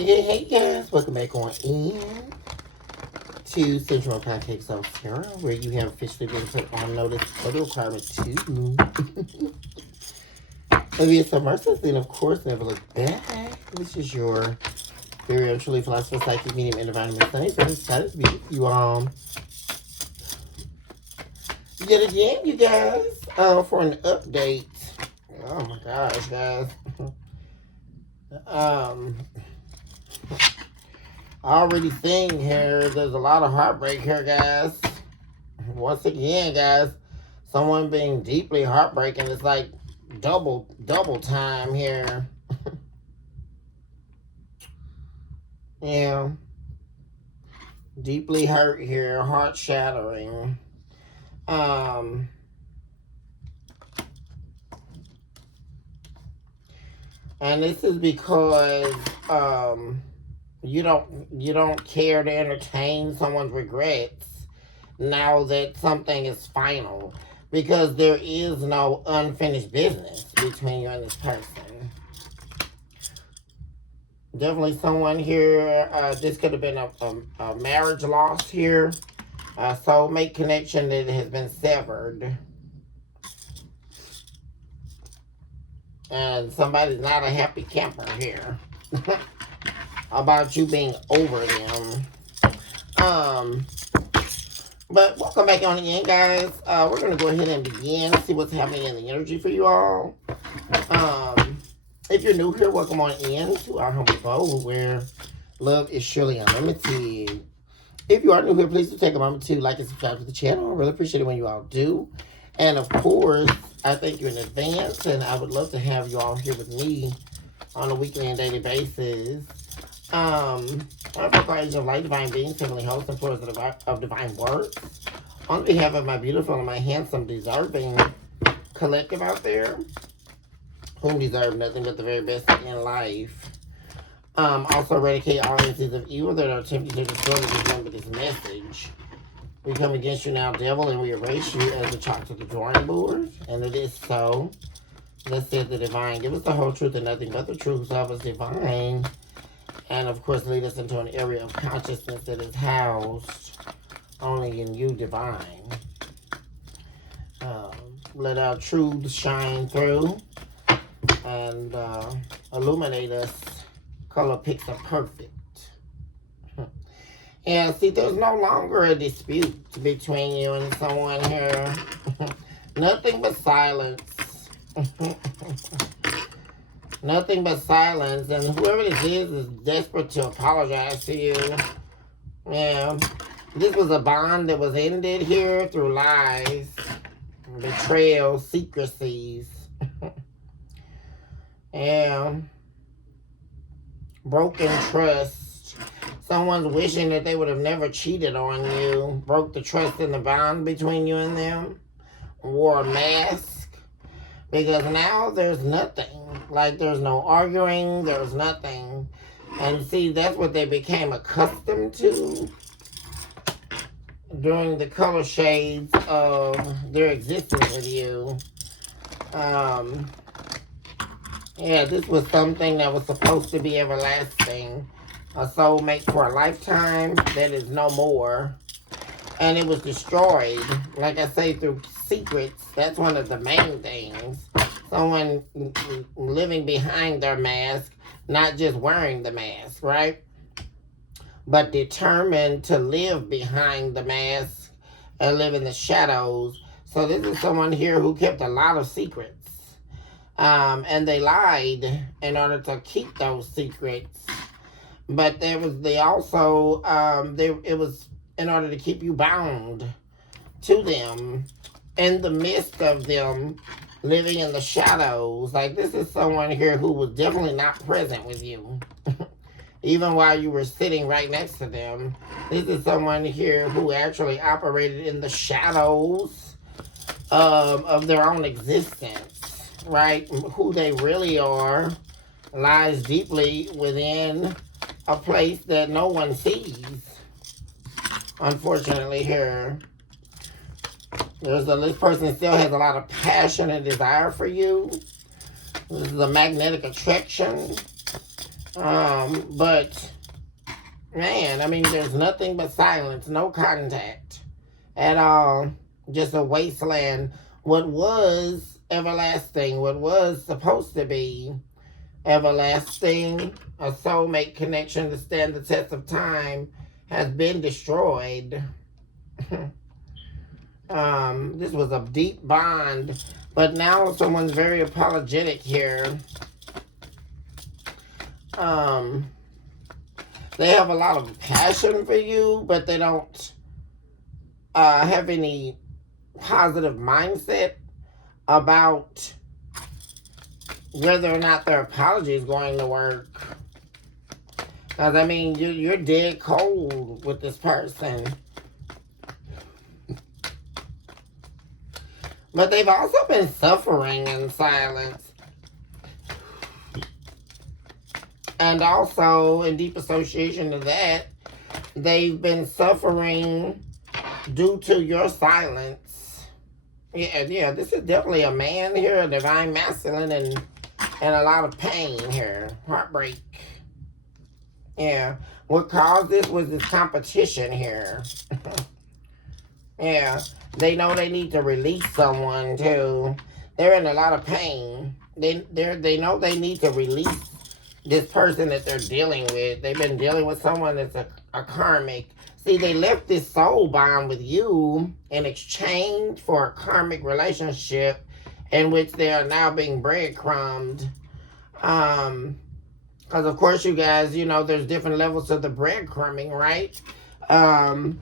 Hey guys, welcome back on in to Central Pancakes of Terror, where you have officially been put on notice for the requirement to be a submersive, and of course never look back. This is your very truly philosopher, psychic, medium, and divine Sunday. Very excited to be with you yet again, you guys, for an update. Oh my gosh, guys. Already seeing here, there's a lot of heartbreak here, guys. Once again, guys, someone being deeply heartbreaking. It's like double time here. Yeah. Deeply hurt here, heart shattering. And this is because you don't care to entertain someone's regrets now that something is final, because there is no unfinished business between you and this person. Definitely someone here, this could have been a marriage loss here, a soulmate connection that has been severed. And somebody's not a happy camper here about you being over them. But welcome back on again, guys. We're going to go ahead and begin, see what's happening in the energy for you all. If you're new here, welcome on in to our humble abode where love is surely unlimited. If you are new here, please do take a moment to like and subscribe to the channel. I really appreciate it when you all do. And of course, I thank you in advance, and I would love to have you all here with me on a weekly and daily basis. I'm proclaiming of light, divine beings, heavenly hosts, and floors of divine works. On behalf of my beautiful and my handsome, deserving collective out there, whom deserve nothing but the very best in life. Also eradicate all entities of evil that are attempting to destroy the remember this message. We come against you now, devil, and we erase you as a chalk to the drawing board. And it is so. Thus said the divine. Give us the whole truth and nothing but the truth. Self is divine. And of course, lead us into an area of consciousness that is housed only in you, divine. Let our truth shine through and illuminate us. Color picture perfect. Yeah, see, there's no longer a dispute between you and someone here. Nothing but silence. Nothing but silence. And whoever this is desperate to apologize to you. Yeah. This was a bond that was ended here through lies, betrayal, secrecies. Yeah. Broken trust. Someone's wishing that they would have never cheated on you. Broke the trust in the bond between you and them. Wore a mask. Because now there's nothing. Like there's no arguing. There's nothing. And see, that's what they became accustomed to during the color shades of their existence with you. Yeah, this was something that was supposed to be everlasting. A soulmate for a lifetime that is no more. And it was destroyed, like I say, through secrets. That's one of the main things. Someone living behind their mask, not just wearing the mask, right? But determined to live behind the mask and live in the shadows. So this is someone here who kept a lot of secrets. And they lied in order to keep those secrets. But it was in order to keep you bound to them in the midst of them living in the shadows. Like this is someone here who was definitely not present with you. Even while you were sitting right next to them. This is someone here who actually operated in the shadows of their own existence, right? Who they really are lies deeply within a place that no one sees. Unfortunately here, this person still has a lot of passion and desire for you. This is a magnetic attraction. But man, I mean, there's nothing but silence, no contact at all. Just a wasteland. What was everlasting, what was supposed to be everlasting, a soulmate connection to stand the test of time, has been destroyed. This was a deep bond, but now someone's very apologetic here. They have a lot of passion for you, but they don't have any positive mindset about whether or not their apology is going to work. Because, I mean, you're dead cold with this person. But they've also been suffering in silence. And also, in deep association to that, they've been suffering due to your silence. Yeah, this is definitely a man here, a divine masculine, and a lot of pain here. Heartbreak. Yeah. What caused this was this competition here. Yeah. They know they need to release someone too. They're in a lot of pain. They know they need to release this person that they're dealing with. They've been dealing with someone that's a karmic. See, they left this soul bond with you in exchange for a karmic relationship in which they are now being breadcrumbed. Because of course, you guys, you know, there's different levels of the breadcrumbing, right? Because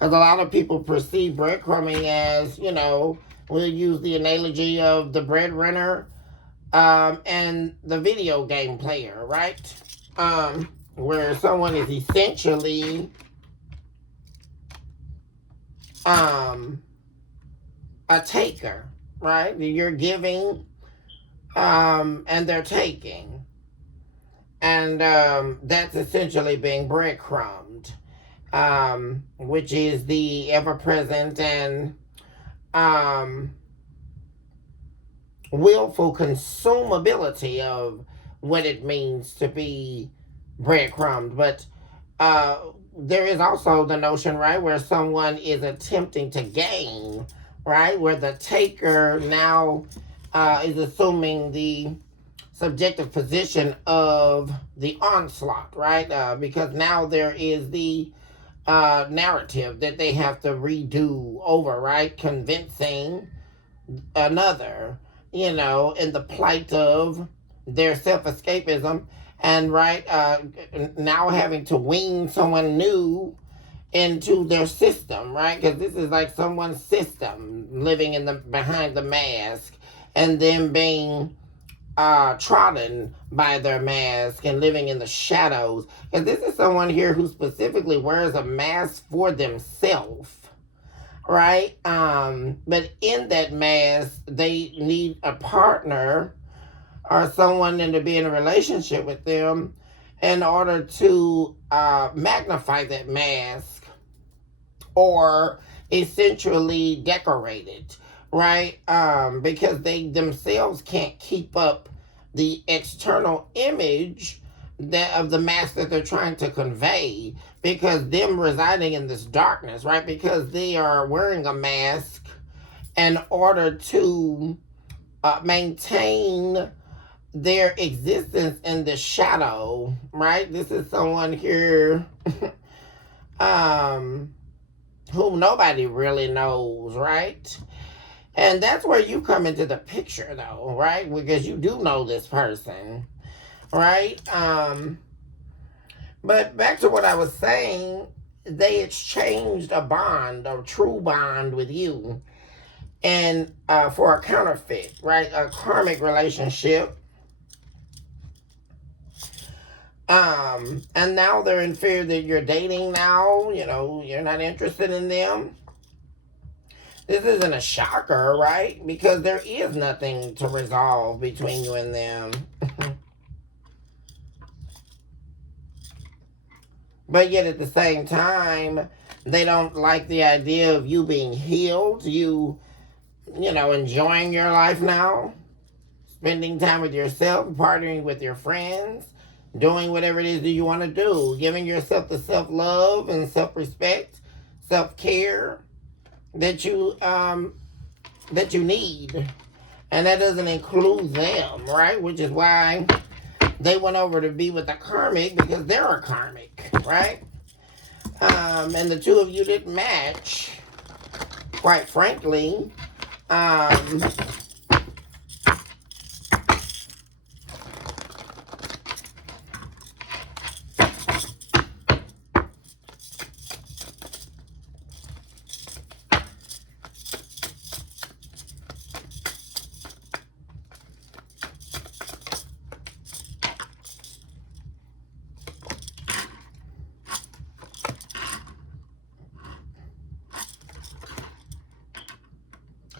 a lot of people perceive breadcrumbing as, you know, we'll use the analogy of the breadwinner and the video game player, right? Where someone is essentially a taker, right? You're giving and they're taking. And that's essentially being breadcrumbed. Which is the ever-present and willful consumability of what it means to be breadcrumbed. But there is also the notion, right, where someone is attempting to gain, right, where the taker now is assuming the subjective position of the onslaught, right? Because now there is the narrative that they have to redo over, right? Convincing another, you know, in the plight of their self-escapism, and right, now having to wean someone new into their system, right? Because this is like someone's system living in the behind the mask, and then being trodden by their mask and living in the shadows. And this is someone here who specifically wears a mask for themselves, right? But in that mask, they need a partner or someone to be in a relationship with them in order to magnify that mask or essentially decorate it, right? Because they themselves can't keep up the external image of the mask that they're trying to convey, because them residing in this darkness, right? Because they are wearing a mask in order to maintain their existence in the shadow, right? This is someone here whom nobody really knows, right? And that's where you come into the picture, though, right? Because you do know this person, right? But back to what I was saying, they exchanged a bond, a true bond with you, and for a counterfeit, right? A karmic relationship. And now they're in fear that you're dating now, you know, you're not interested in them. This isn't a shocker, right? Because there is nothing to resolve between you and them. But yet at the same time, they don't like the idea of you being healed, you know, enjoying your life now. spending time with yourself, partnering with your friends, doing whatever it is that you want to do, giving yourself the self-love and self-respect, self-care that you need. And that doesn't include them, right? Which is why they went over to be with the karmic, because they're a karmic, right? And the two of you didn't match, quite frankly. Um,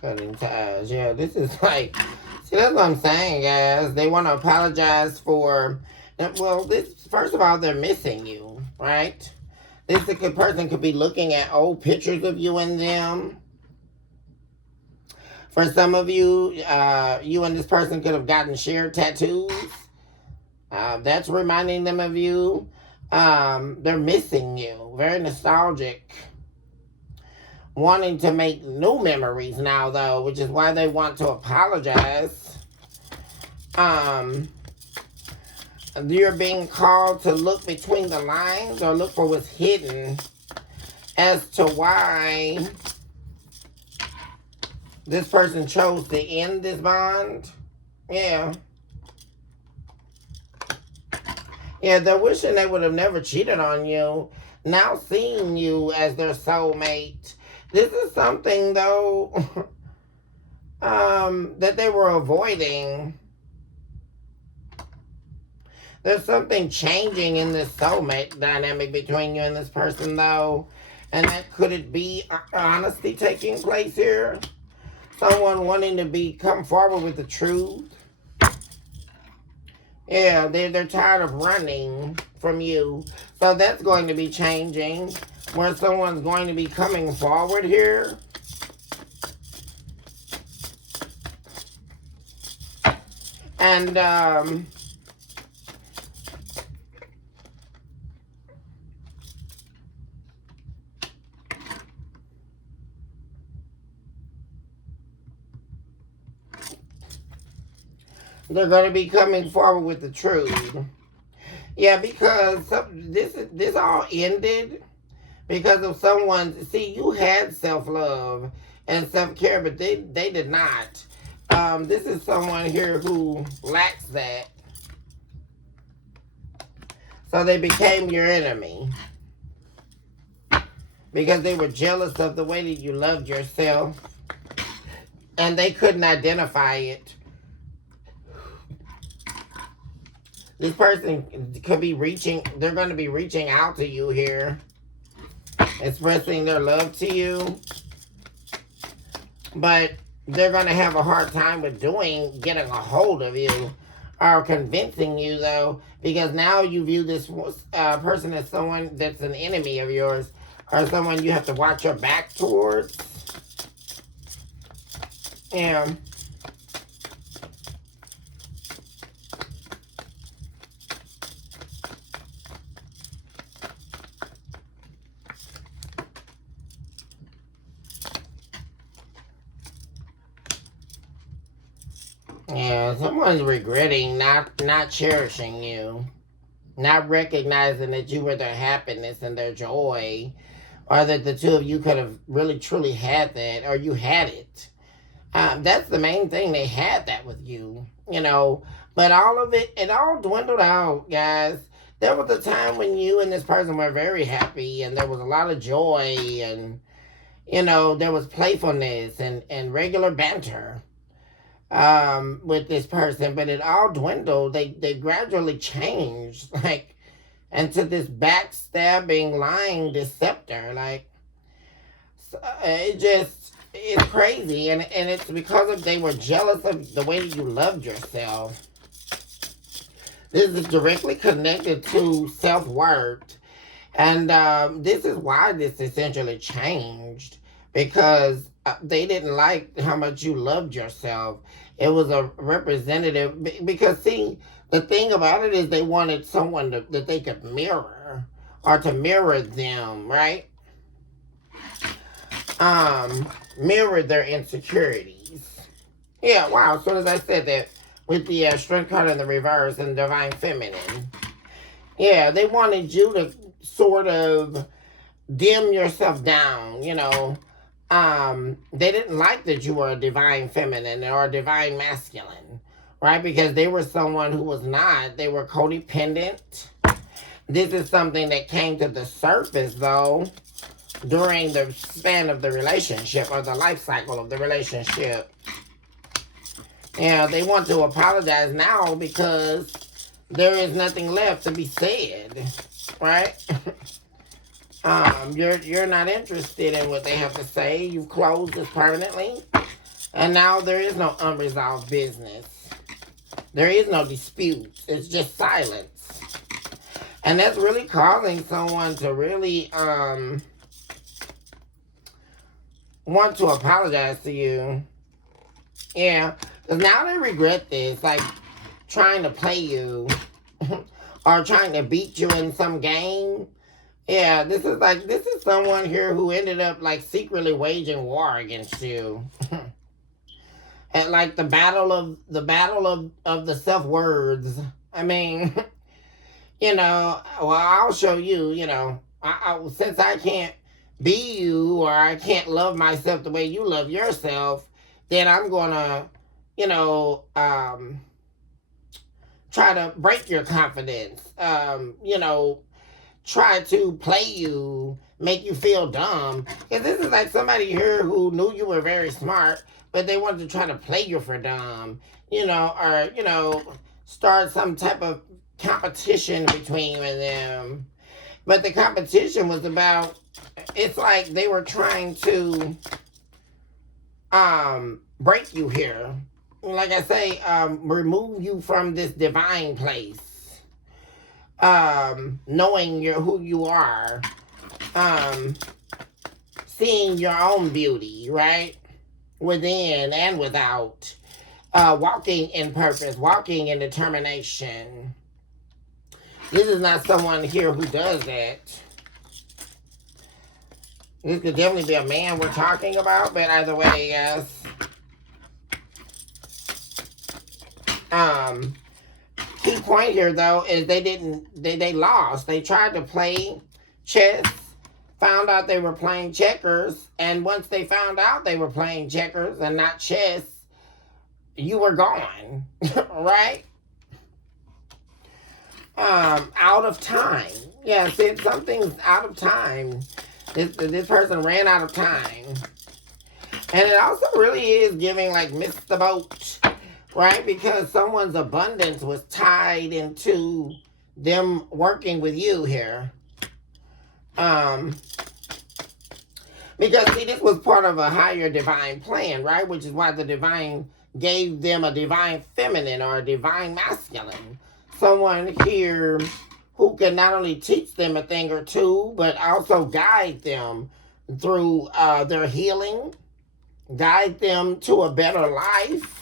Cutting ties. Yeah, this is like, see, that's what I'm saying, guys. They want to apologize for, well, this, first of all, they're missing you, right? This person could be looking at old pictures of you and them. For some of you, you and this person could have gotten shared tattoos. That's reminding them of you. They're missing you. Very nostalgic. Wanting to make new memories now, though, which is why they want to apologize. You're being called to look between the lines or look for what's hidden as to why this person chose to end this bond. Yeah. Yeah, they're wishing they would have never cheated on you. Now seeing you as their soulmate. This is something, though, that they were avoiding. There's something changing in this soulmate dynamic between you and this person, though. And that could it be honesty taking place here? Someone wanting to come forward with the truth. Yeah, they're tired of running from you. So that's going to be changing, where someone's going to be coming forward here. And, they're going to be coming forward with the truth. Yeah, because this all ended because of someone. See, you had self-love and self-care, but they did not. This is someone here who lacks that. So they became your enemy because they were jealous of the way that you loved yourself, and they couldn't identify it. This person could be they're going to be reaching out to you here, expressing their love to you. But they're going to have a hard time with getting a hold of you or convincing you, though, because now you view this person as someone that's an enemy of yours or someone you have to watch your back towards. Yeah. Yeah, someone's regretting not cherishing you, not recognizing that you were their happiness and their joy, or that the two of you could have really truly had that, or you had it. That's the main thing. They had that with you, But all of it all dwindled out, guys. There was a time when you and this person were very happy, and there was a lot of joy, and there was playfulness and regular banter with this person, but it all dwindled. They gradually changed, like, into this backstabbing, lying deceptor. Like, it's crazy, and it's because they were jealous of the way you loved yourself. This is directly connected to self-worth, and this is why this essentially changed, because they didn't like how much you loved yourself. It was a representative because see, the thing about it is they wanted someone that they could mirror or to mirror them, right? Mirror their insecurities. Yeah, wow. As soon as I said that with the strength card in the reverse and divine feminine, yeah, they wanted you to sort of dim yourself down, you know. They didn't like that you were a divine feminine or a divine masculine, right? Because they were someone who was not. They were codependent. This is something that came to the surface, though, during the span of the relationship or the life cycle of the relationship. Yeah, they want to apologize now because there is nothing left to be said, right? You're not interested in what they have to say. You've closed this permanently, and now there is no unresolved business. There is no dispute. It's just silence, and that's really causing someone to really want to apologize to you. Yeah, because now they regret this, like trying to play you or trying to beat you in some game. Yeah, this is someone here who ended up like secretly waging war against you. At like the battle of the self words. I mean, you know, well, I'll show you. You know, since I can't be you or I can't love myself the way you love yourself, then I'm gonna, you know, try to break your confidence. You know, try to play you, make you feel dumb. Because this is like somebody here who knew you were very smart, but they wanted to try to play you for dumb, you know, or, you know, start some type of competition between you and them. But the competition was about, it's like they were trying to break you here. Like I say, remove you from this divine place. Knowing who you are, seeing your own beauty, right? Within and without, walking in purpose, walking in determination. This is not someone here who does that. This could definitely be a man we're talking about, but either way, yes. Key point here though is they lost. They tried to play chess, found out they were playing checkers, and once they found out they were playing checkers and not chess, you were gone. Right? Out of time. Yeah, see, something's out of time. This person ran out of time. And it also really is giving like missed the boat. Right? Because someone's abundance was tied into them working with you here. Because see, this was part of a higher divine plan, right? Which is why the divine gave them a divine feminine or a divine masculine. Someone here who can not only teach them a thing or two, but also guide them through their healing, guide them to a better life.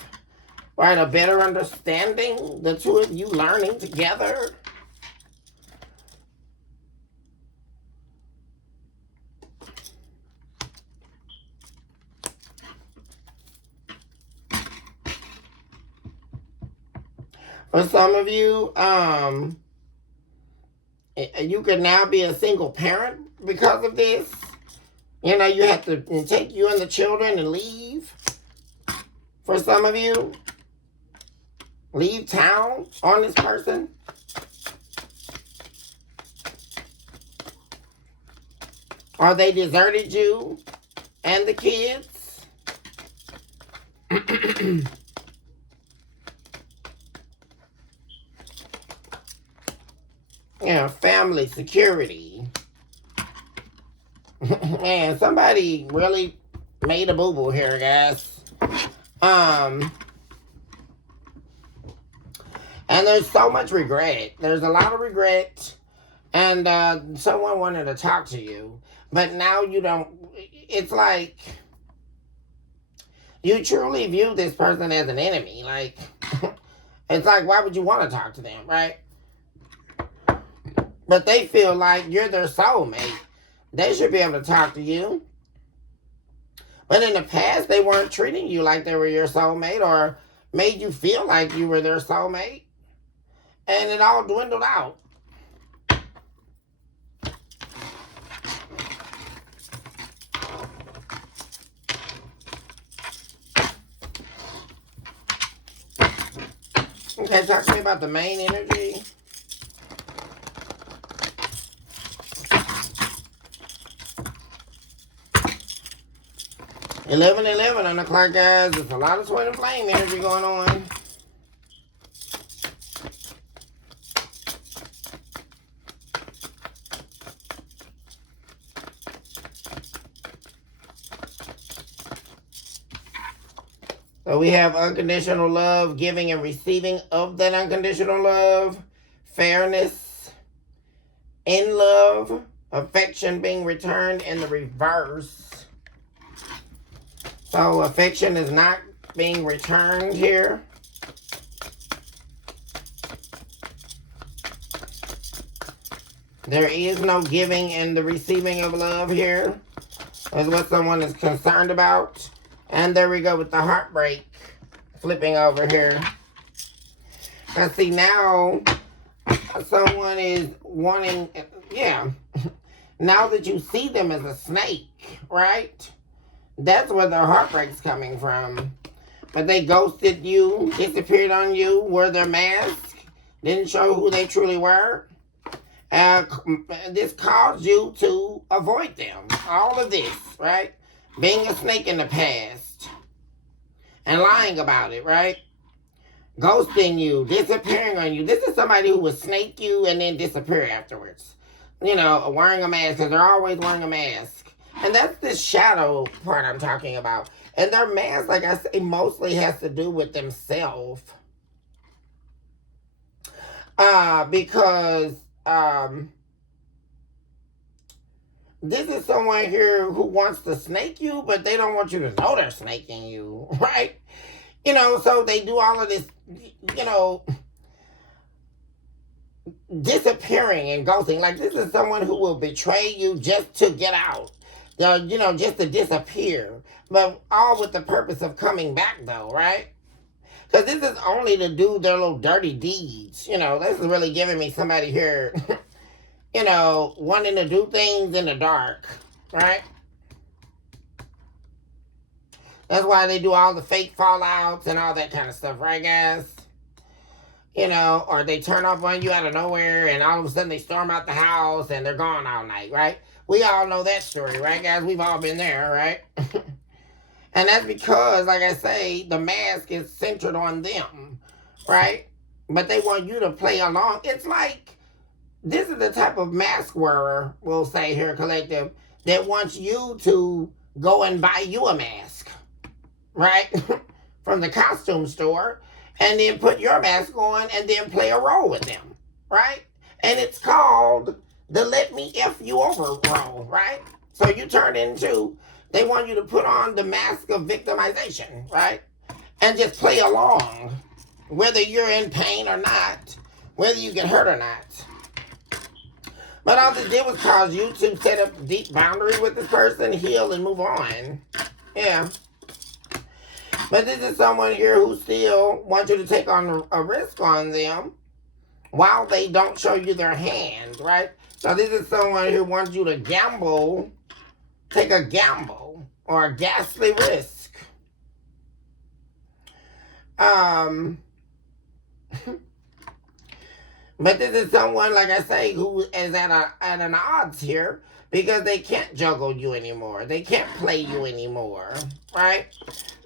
Right, a better understanding, the two of you learning together. For some of you, you can now be a single parent because of this. You know, you have to take you and the children and leave. For some of you, leave town on this person. Or they deserted you and the kids. Yeah, family security. Man, somebody really made a boo-boo here, guys. And there's so much regret. There's a lot of regret. And someone wanted to talk to you. But now you don't. It's like You truly view this person as an enemy. Like, it's like, why would you want to talk to them, right? But they feel like you're their soulmate. They should be able to talk to you. But in the past, they weren't treating you like they were your soulmate or made you feel like you were their soulmate. And it all dwindled out. Okay, talk to me about the main energy. $11-11 on the clock, guys. There's a lot of twin flame energy going on. So we have unconditional love, giving and receiving of that unconditional love, fairness in love, affection being returned in the reverse. So affection is not being returned here. There is no giving and the receiving of love here. That's what someone is concerned about. And there we go with the heartbreak flipping over here. Now see, now someone is wanting, yeah. Now that you see them as a snake, right? That's where their heartbreak's coming from. But they ghosted you, disappeared on you, wore their mask, didn't show who they truly were. This caused you to avoid them. All of this, right? Being a snake in the past and lying about it, right? Ghosting you, disappearing on you. This is somebody who would snake you and then disappear afterwards. You know, wearing a mask, because they're always wearing a mask. And that's the shadow part I'm talking about. And their mask, like I say, mostly has to do with themselves. Because this is someone here who wants to snake you, but they don't want you to know they're snaking you, right? You know, so they do all of this, you know, disappearing and ghosting. Like, this is someone who will betray you just to get out, you know, just to disappear. But all with the purpose of coming back, though, right? Because this is only to do their little dirty deeds. You know, this is really giving me somebody here, you know, wanting to do things in the dark, right? That's why they do all the fake fallouts and all that kind of stuff, right, guys? You know, or they turn up on you out of nowhere and all of a sudden they storm out the house and they're gone all night, right? We all know that story, right, guys? We've all been there, right? And that's because, like I say, the mask is centered on them, right? But they want you to play along. It's like, this is the type of mask wearer, we'll say here, collective, that wants you to go and buy you a mask, right? From the costume store, and then put your mask on and then play a role with them, right? And it's called the let me F you over role, right? So you turn into, they want you to put on the mask of victimization, right? And just play along, whether you're in pain or not, whether you get hurt or not. But all this did was cause you to set up deep boundaries with this person, heal, and move on. Yeah. But this is someone here who still wants you to take on a risk on them while they don't show you their hand, right? So this is someone who wants you to gamble, take a gamble, or a ghastly risk. But this is someone, like I say, who is at an odds here because they can't juggle you anymore. They can't play you anymore, right?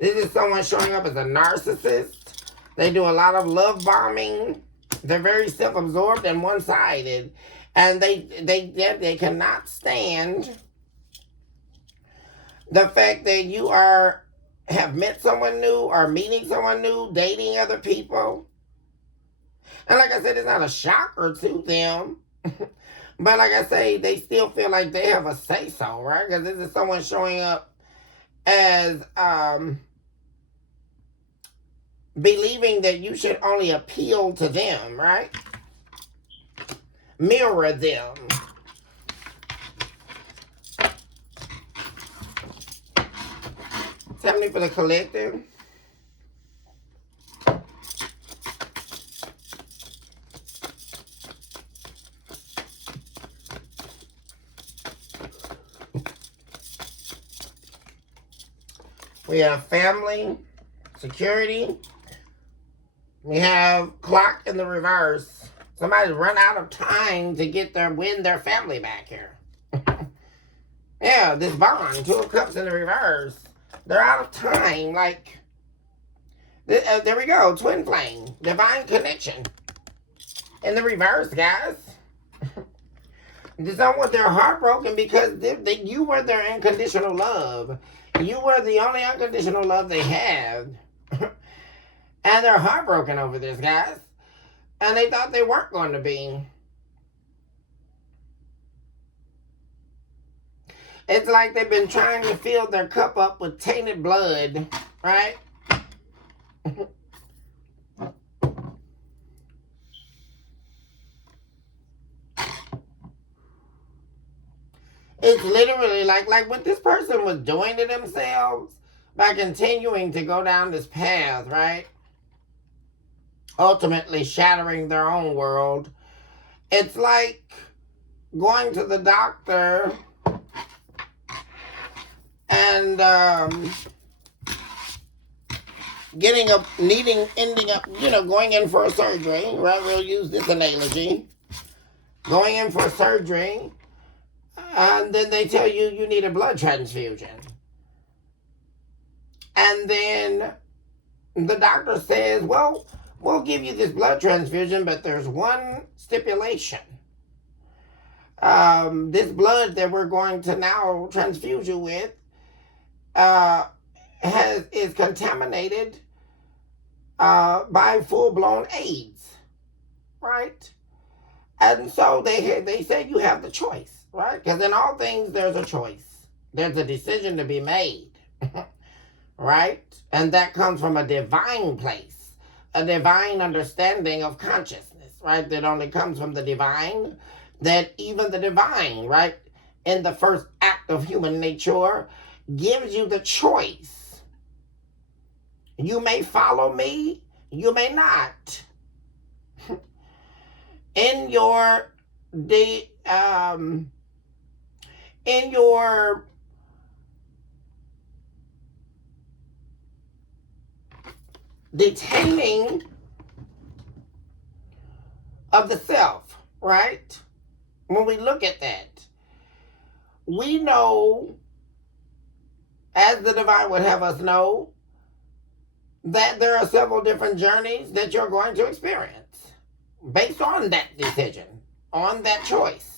This is someone showing up as a narcissist. They do a lot of love bombing. They're very self-absorbed and one-sided. And they cannot stand the fact that you have met someone new or meeting someone new, dating other people. And like I said, it's not a shocker to them. But like I say, they still feel like they have a say-so, right? Because this is someone showing up as believing that you should only appeal to them, right? Mirror them. Tell me for the collective. We have family, security. We have clock in the reverse. Somebody's run out of time to win their family back here. Yeah, this bond, 2 of Cups in the reverse. They're out of time. Like, there we go. Twin flame, divine connection in the reverse, guys. Someone they're heartbroken because you were their unconditional love. You were the only unconditional love they had. And they're heartbroken over this, guys. And they thought they weren't going to be. It's like they've been trying to fill their cup up with tainted blood, right? It's literally like what this person was doing to themselves by continuing to go down this path, right? Ultimately shattering their own world. It's like going to the doctor and ending up, going in for a surgery, right? We'll use this analogy. Going in for surgery, and then they tell you need a blood transfusion. And then the doctor says, well, we'll give you this blood transfusion, but there's one stipulation. This blood that we're going to now transfuse you with is contaminated by full-blown AIDS, right? And so they say you have the choice, right? Because in all things, there's a choice. There's a decision to be made, right? And that comes from a divine place, a divine understanding of consciousness, right? That only comes from the divine, that even the divine, right, in the first act of human nature, gives you the choice. You may follow me, you may not. In your detaining of the self, right? When we look at that, we know, as the divine would have us know, that there are several different journeys that you're going to experience based on that decision, on that choice.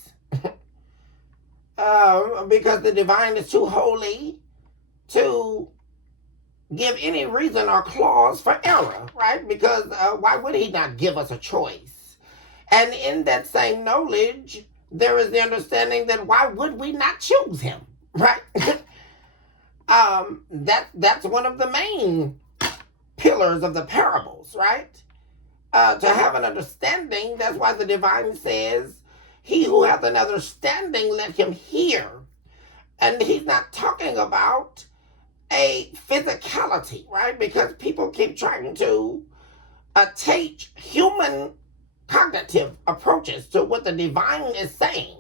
Because the divine is too holy to give any reason or clause for error, right? Because why would he not give us a choice? And in that same knowledge, there is the understanding that why would we not choose him, right? That's one of the main pillars of the parables, right? To have an understanding, that's why the divine says, he who hath an understanding, let him hear. And he's not talking about a physicality, right? Because people keep trying to attach human cognitive approaches to what the divine is saying.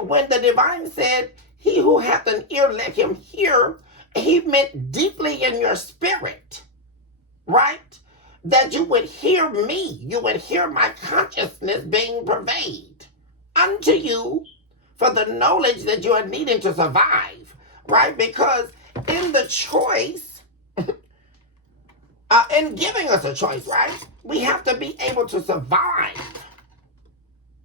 When the divine said, he who hath an ear, let him hear, he meant deeply in your spirit, right? That you would hear me, you would hear my consciousness being pervaded unto you for the knowledge that you are needing to survive, right? Because in the choice, in giving us a choice, right? We have to be able to survive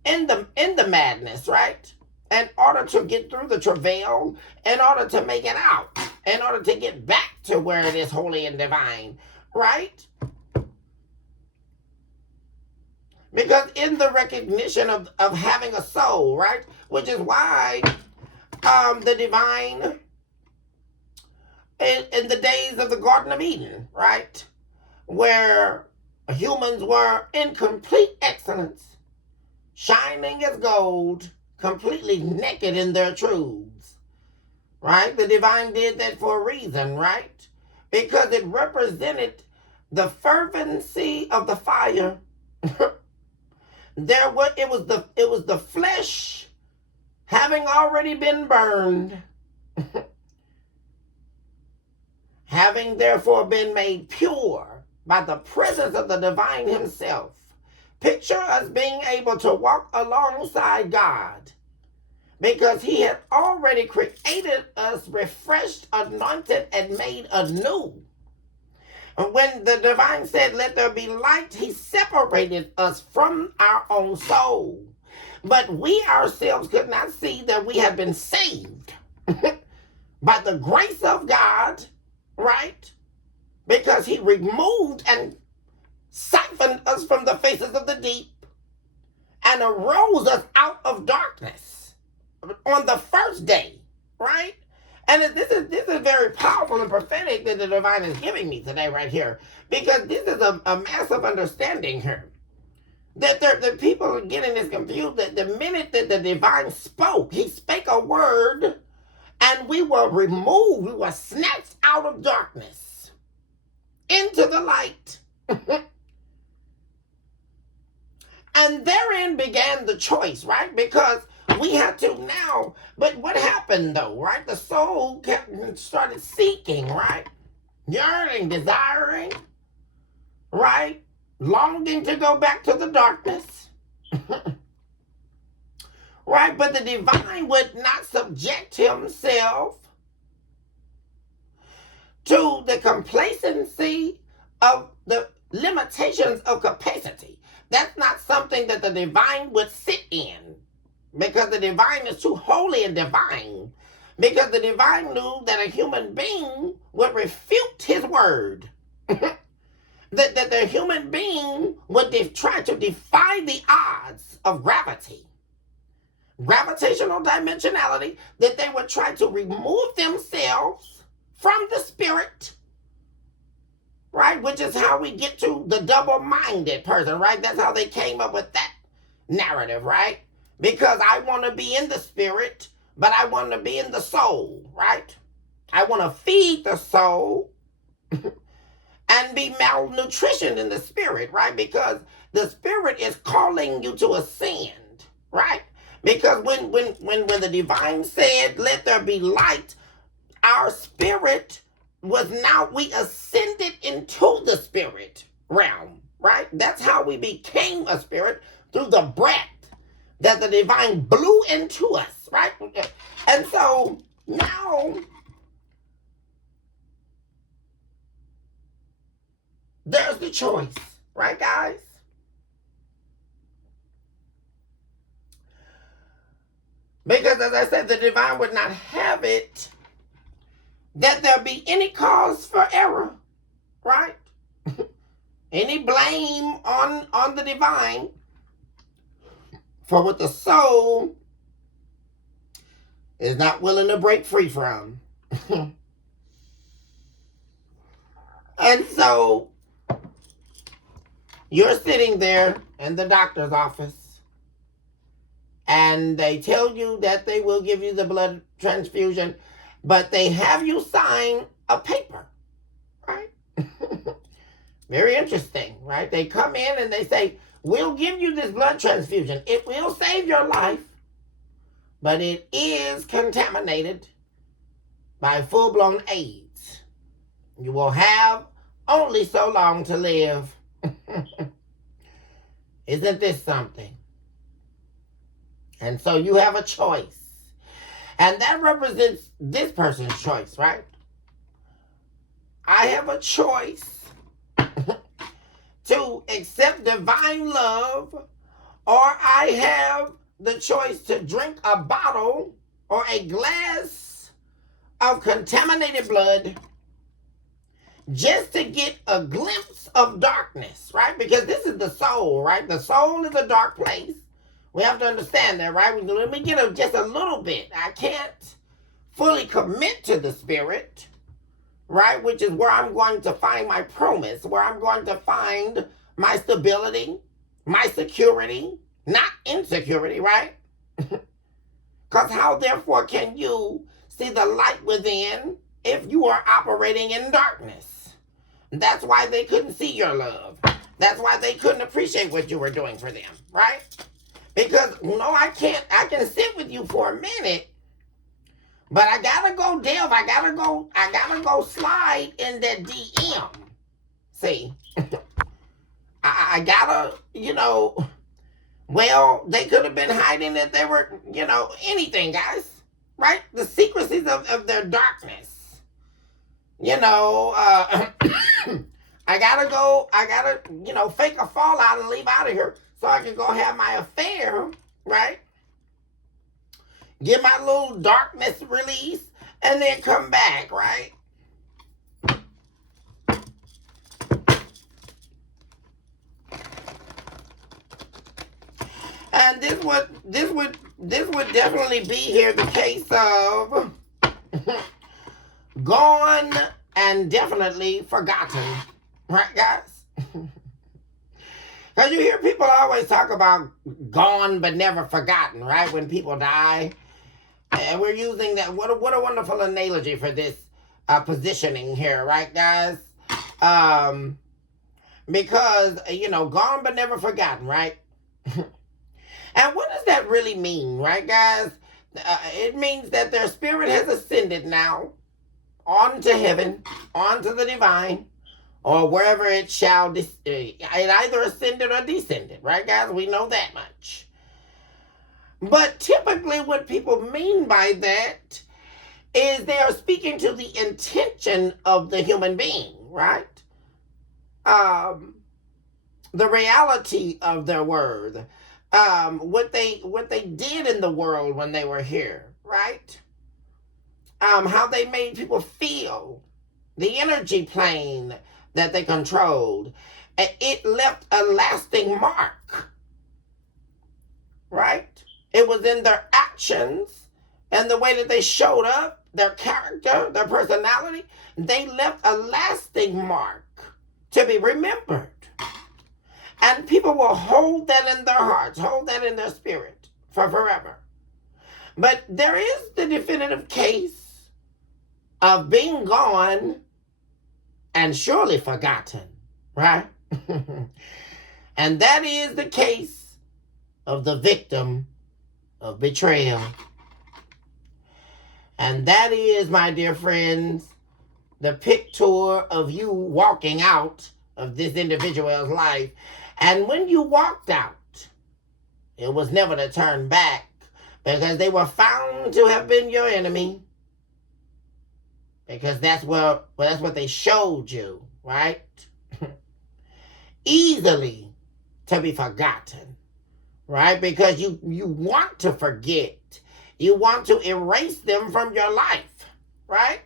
in the madness, right? In order to get through the travail, in order to make it out, in order to get back to where it is holy and divine, right? Because in the recognition of having a soul, right? Which is why the divine in the days of the Garden of Eden, right? where humans were in complete excellence, shining as gold, completely naked in their truths, right? The divine did that for a reason, right? Because it represented the fervency of the fire. It was the flesh having already been burned, having therefore been made pure by the presence of the divine himself. Picture us being able to walk alongside God because he had already created us refreshed, anointed, and made anew. And when the divine said, let there be light, he separated us from our own soul. But we ourselves could not see that we had been saved by the grace of God, right? Because he removed and siphoned us from the faces of the deep and arose us out of darkness on the first day, right? And this is very powerful and prophetic that the divine is giving me today right here, because this is a massive understanding here. That the people are getting this confused, that the minute that the divine spoke, he spake a word and we were removed, we were snatched out of darkness into the light. And therein began the choice, right? Because we had to now, but what happened though, right? The soul started seeking, right? Yearning, desiring, right? Longing to go back to the darkness. Right? But the divine would not subject himself to the complacency of the limitations of capacity. That's not something that the divine would sit in, because the divine is too holy and divine. Because the divine knew that a human being would refute his word. that the human being would try to defy the odds of gravity, gravitational dimensionality, that they would try to remove themselves from the spirit, right? Which is how we get to the double-minded person, right? That's how they came up with that narrative, right? Because I want to be in the spirit, but I want to be in the soul, right? I want to feed the soul and be malnutritioned in the spirit, right? Because the spirit is calling you to ascend, right? Because when the divine said, let there be light, our spirit was now, we ascended into the spirit realm, right? That's how we became a spirit, through the breath that the divine blew into us, right? And so now there's the choice, right, guys? Because as I said, the divine would not have it that there be any cause for error, right? Any blame on the divine for what the soul is not willing to break free from. And so you're sitting there in the doctor's office and they tell you that they will give you the blood transfusion, but they have you sign a paper, right? Very interesting, right? They come in and they say, we'll give you this blood transfusion. It will save your life, but it is contaminated by full-blown AIDS. You will have only so long to live. Isn't this something? And so you have a choice. And that represents this person's choice, right? I have a choice to accept divine love, or I have the choice to drink a bottle or a glass of contaminated blood just to get a glimpse of darkness, right? Because this is the soul, right? The soul is a dark place. We have to understand that, right? Let me get just a little bit. I can't fully commit to the spirit right? Which is where I'm going to find my promise, where I'm going to find my stability, my security, not insecurity, right? Because how therefore can you see the light within if you are operating in darkness? That's why they couldn't see your love. That's why they couldn't appreciate what you were doing for them, right? Because no, I can't. I can sit with you for a minute, but I gotta go delve. I gotta go slide in that DM. See, I gotta, well, they could have been hiding that they were, anything, guys, right? The secrecies of their darkness. I gotta, fake a fallout and leave out of here so I can go have my affair, right? Get my little darkness release and then come back, right? And this would definitely be here the case of gone and definitely forgotten, right, guys? Because you hear people always talk about gone but never forgotten, right? When people die, and we're using that. What a wonderful analogy for this positioning here, right, guys? Because gone but never forgotten, right? And what does that really mean, right, guys? It means that their spirit has ascended now on to heaven, on to the divine, or wherever it shall, it either ascended or descended, right, guys? We know that much. But typically what people mean by that is they are speaking to the intention of the human being, right? The reality of their word. What they did in the world when they were here, right? How they made people feel, the energy plane that they controlled. It left a lasting mark, right? It was in their actions and the way that they showed up, their character, their personality. They left a lasting mark to be remembered. And people will hold that in their hearts, hold that in their spirit for forever. But there is the definitive case of being gone and surely forgotten, right? And that is the case of the victim of betrayal. And that is, my dear friends, the picture of you walking out of this individual's life. And when you walked out, it was never to turn back because they were found to have been your enemy. Because that's what they showed you, right? Easily to be forgotten, right? Because you want to forget. You want to erase them from your life, right?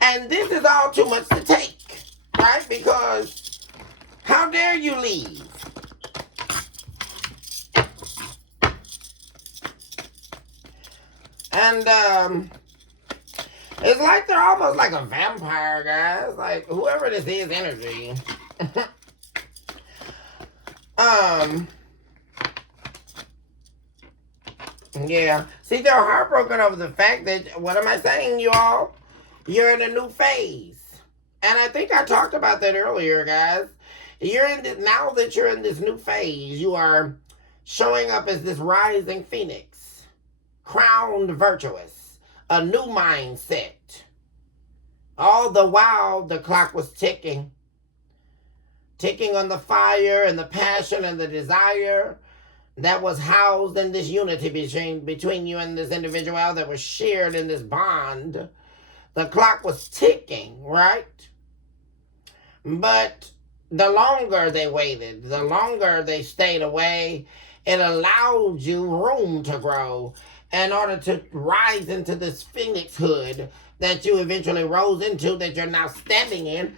And this is all too much to take, right? Because how dare you leave? And it's like they're almost like a vampire, guys. Like whoever this is, energy. Yeah. See, they're heartbroken over the fact that, what am I saying, you all? You're in a new phase. And I think I talked about that earlier, guys. Now that you're in this new phase, you are showing up as this rising phoenix, crowned virtuous, a new mindset. All the while, the clock was ticking on the fire and the passion and the desire that was housed in this unity between you and this individual that was shared in this bond. The clock was ticking, right? But the longer they waited, the longer they stayed away, it allowed you room to grow in order to rise into this phoenixhood that you eventually rose into, that you're now standing in,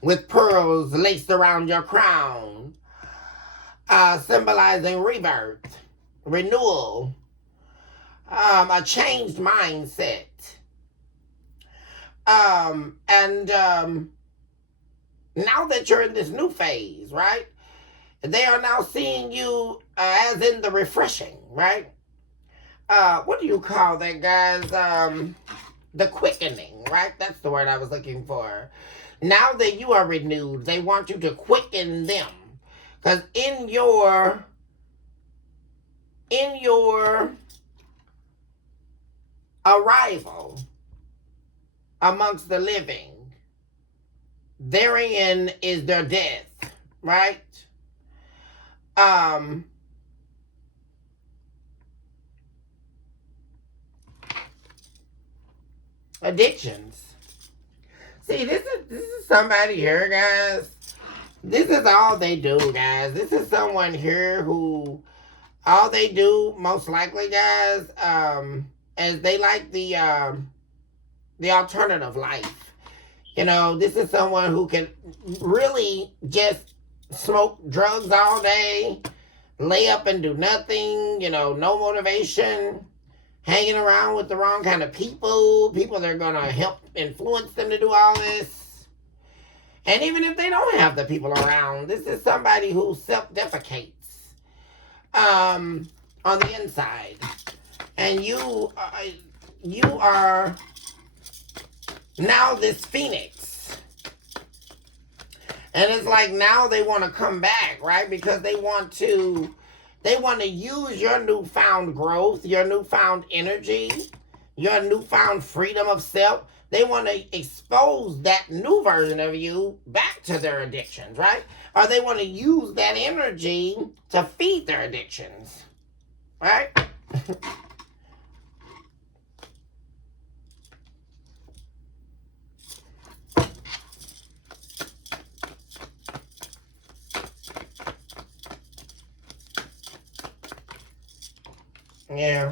with pearls laced around your crown, symbolizing rebirth, renewal, a changed mindset. And now that you're in this new phase, right? They are now seeing you as in the refreshing, right? What do you call that, guys? The quickening, right? That's the word I was looking for. Now that you are renewed, they want you to quicken them. Because in your arrival amongst the living, therein is their death, right? Addictions. See, this is somebody here, guys. This is all they do, guys. This is someone here who all they do, most likely, guys, is they like the alternative life. You know, this is someone who can really just smoke drugs all day, lay up and do nothing, you know, no motivation, hanging around with the wrong kind of people that are going to help influence them to do all this. And even if they don't have the people around, this is somebody who self-defecates on the inside. And you are now this phoenix. And it's like now they want to come back, right? Because they want to use your newfound growth, your newfound energy, your newfound freedom of self. They want to expose that new version of you back to their addictions, right? Or they want to use that energy to feed their addictions, right? Yeah.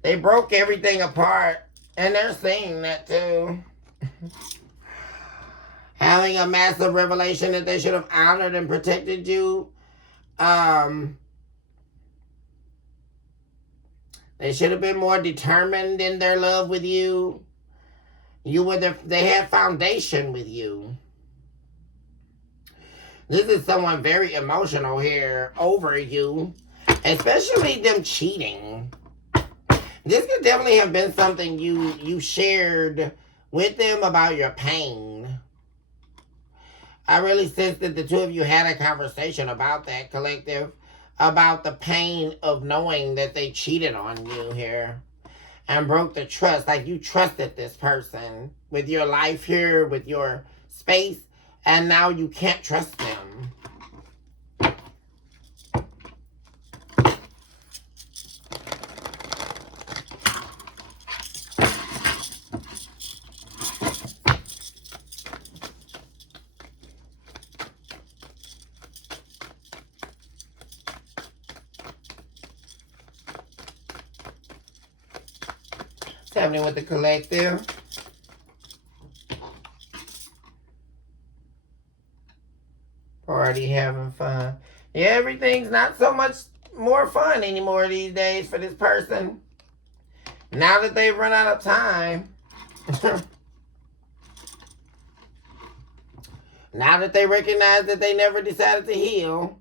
They broke everything apart, and they're saying that too. Having a massive revelation that they should have honored and protected you. They should have been more determined in their love with you. They had foundation with you. This is someone very emotional here over you. Especially them cheating. This could definitely have been something you shared with them about your pain. I really sense that the two of you had a conversation about that, collective, about the pain of knowing that they cheated on you here and broke the trust. Like you trusted this person with your life here, with your space, and now you can't trust them. Happening with the collective. Party, having fun. Yeah, everything's not so much more fun anymore these days for this person. Now that they've run out of time. Now that they recognize that they never decided to heal.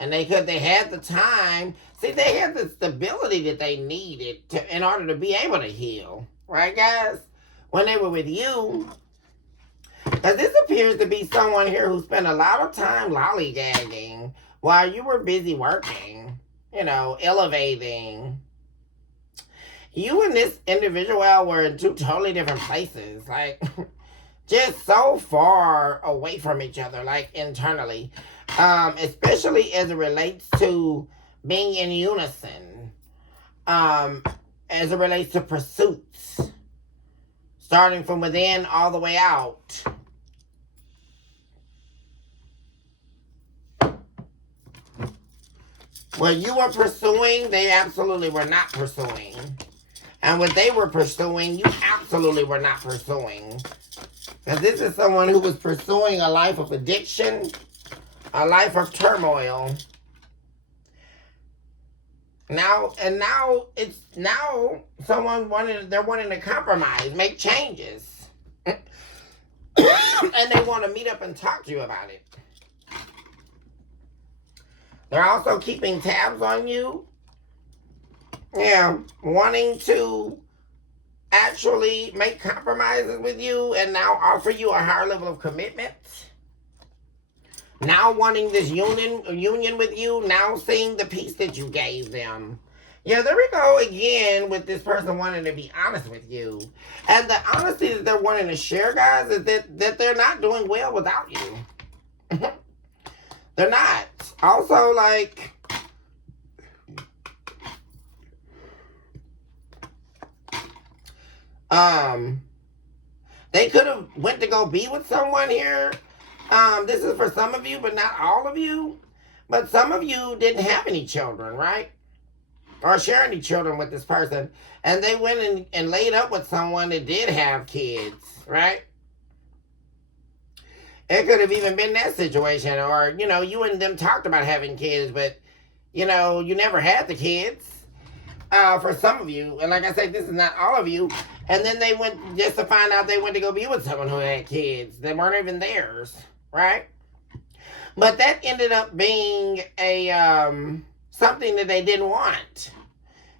And they had the time. See, they had the stability that they needed in order to be able to heal. Right, guys? When they were with you. Because this appears to be someone here who spent a lot of time lollygagging while you were busy working. You know, elevating. You and this individual were in two totally different places. Like, just so far away from each other, like, internally. Especially as it relates to being in unison, as it relates to pursuits, starting from within all the way out. What you were pursuing, they absolutely were not pursuing. And what they were pursuing, you absolutely were not pursuing. Because this is someone who was pursuing a life of addiction, a life of turmoil. Now they're wanting to compromise, make changes. And they want to meet up and talk to you about it. They're also keeping tabs on you. Yeah, wanting to actually make compromises with you and now offer you a higher level of commitment. Now wanting this union with you, now seeing the peace that you gave them. Yeah, there we go again with this person wanting to be honest with you. And the honesty that they're wanting to share, guys, is that they're not doing well without you. They're not. Also, like, they could have went to go be with someone here. This is for some of you, but not all of you. But some of you didn't have any children, right? Or share any children with this person. And they went and laid up with someone that did have kids, right? It could have even been that situation. Or, you and them talked about having kids, but, you never had the kids. For some of you. And like I said, this is not all of you. And then they went, just to find out they went to go be with someone who had kids that weren't even theirs, right? But that ended up being a something that they didn't want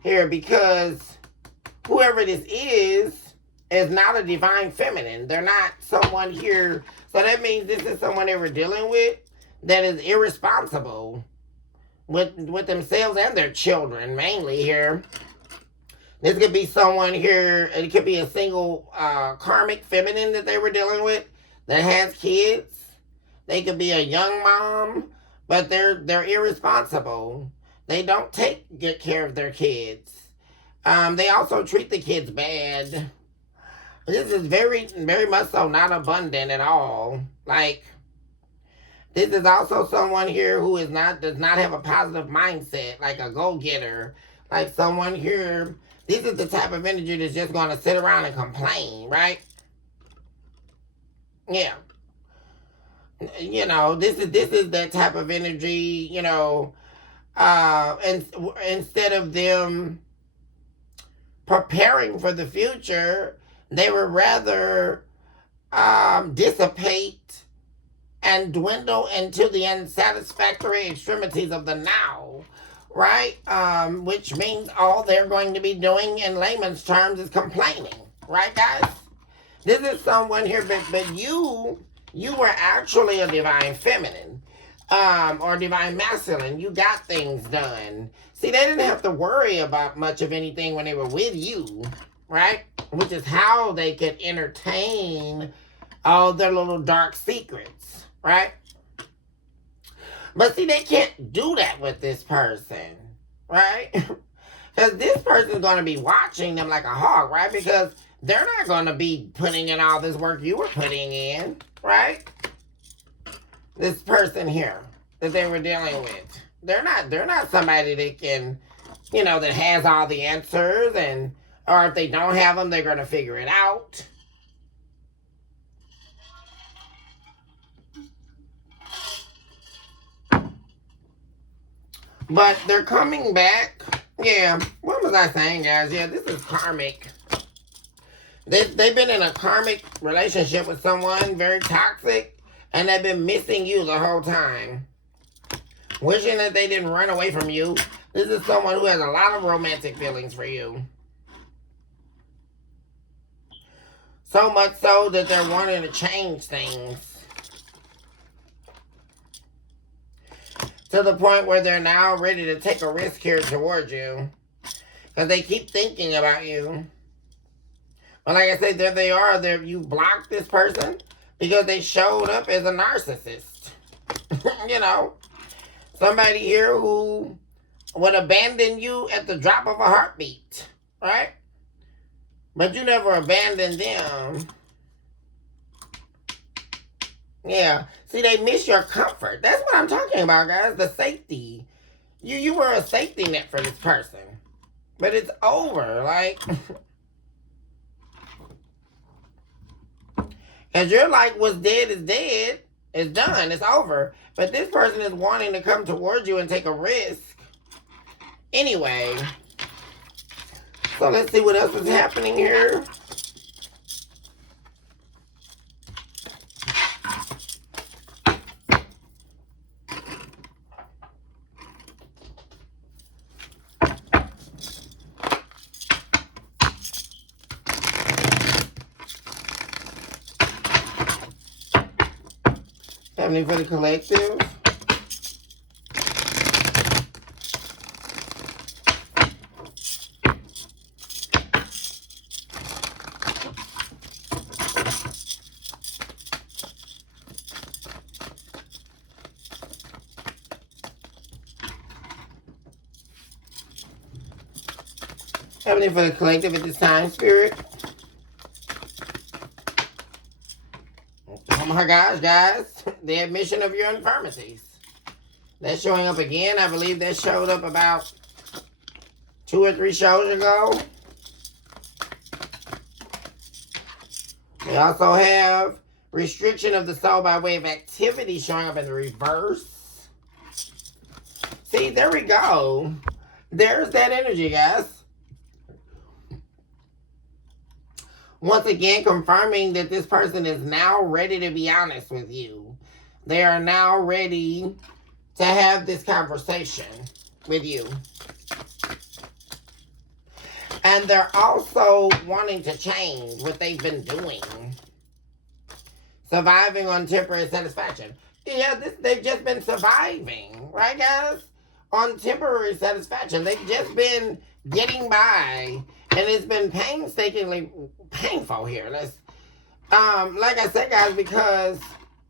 here, because whoever this is not a divine feminine. They're not someone here. So that means this is someone they were dealing with that is irresponsible with themselves and their children, mainly here. This could be someone here, it could be a single karmic feminine that they were dealing with that has kids. They could be a young mom, but they're irresponsible. They don't take good care of their kids. They also treat the kids bad. This is very, very much so not abundant at all. Like, this is also someone here who does not have a positive mindset, like a go-getter. Like someone here, this is the type of energy that's just going to sit around and complain, right? Yeah. This is that type of energy, and instead of them preparing for the future, they would rather dissipate and dwindle into the unsatisfactory extremities of the now, right? Which means all they're going to be doing in layman's terms is complaining, right, guys? This is someone here, but you were actually a divine feminine, or divine masculine. You got things done. See, they didn't have to worry about much of anything when they were with you, right? Which is how they could entertain all their little dark secrets, right? But see, they can't do that with this person, right? Because this person is going to be watching them like a hawk, right? Because they're not going to be putting in all this work you were putting in, right? This person here that they were dealing with, they're not somebody that can, that has all the answers, or if they don't have them, they're going to figure it out. But they're coming back. Yeah, what was I saying, guys? Yeah, this is karmic. They've been in a karmic relationship with someone very toxic, and they've been missing you the whole time. Wishing that they didn't run away from you. This is someone who has a lot of romantic feelings for you. So much so that they're wanting to change things. To the point where they're now ready to take a risk here towards you. Because they keep thinking about you. But like I said, there they are. You blocked this person because they showed up as a narcissist. Somebody here who would abandon you at the drop of a heartbeat, right? But you never abandoned them. Yeah. See, they miss your comfort. That's what I'm talking about, guys. The safety. You were a safety net for this person. But it's over. Like, as you're like, what's dead is dead. It's done. It's over. But this person is wanting to come towards you and take a risk. Anyway, so let's see what else is happening here. Happening for the collective. Happening for the collective at this time, Spirit. Oh my gosh, guys. The admission of your infirmities. That's showing up again. I believe that showed up about 2 or 3 shows ago. We also have restriction of the soul by way of activity showing up in the reverse. See, there we go. There's that energy, guys. Once again, confirming that this person is now ready to be honest with you. They are now ready to have this conversation with you. And they're also wanting to change what they've been doing. Surviving on temporary satisfaction. Yeah, they've just been surviving, right, guys? On temporary satisfaction. They've just been getting by. And it's been painstakingly painful here. Let's, like I said, guys, because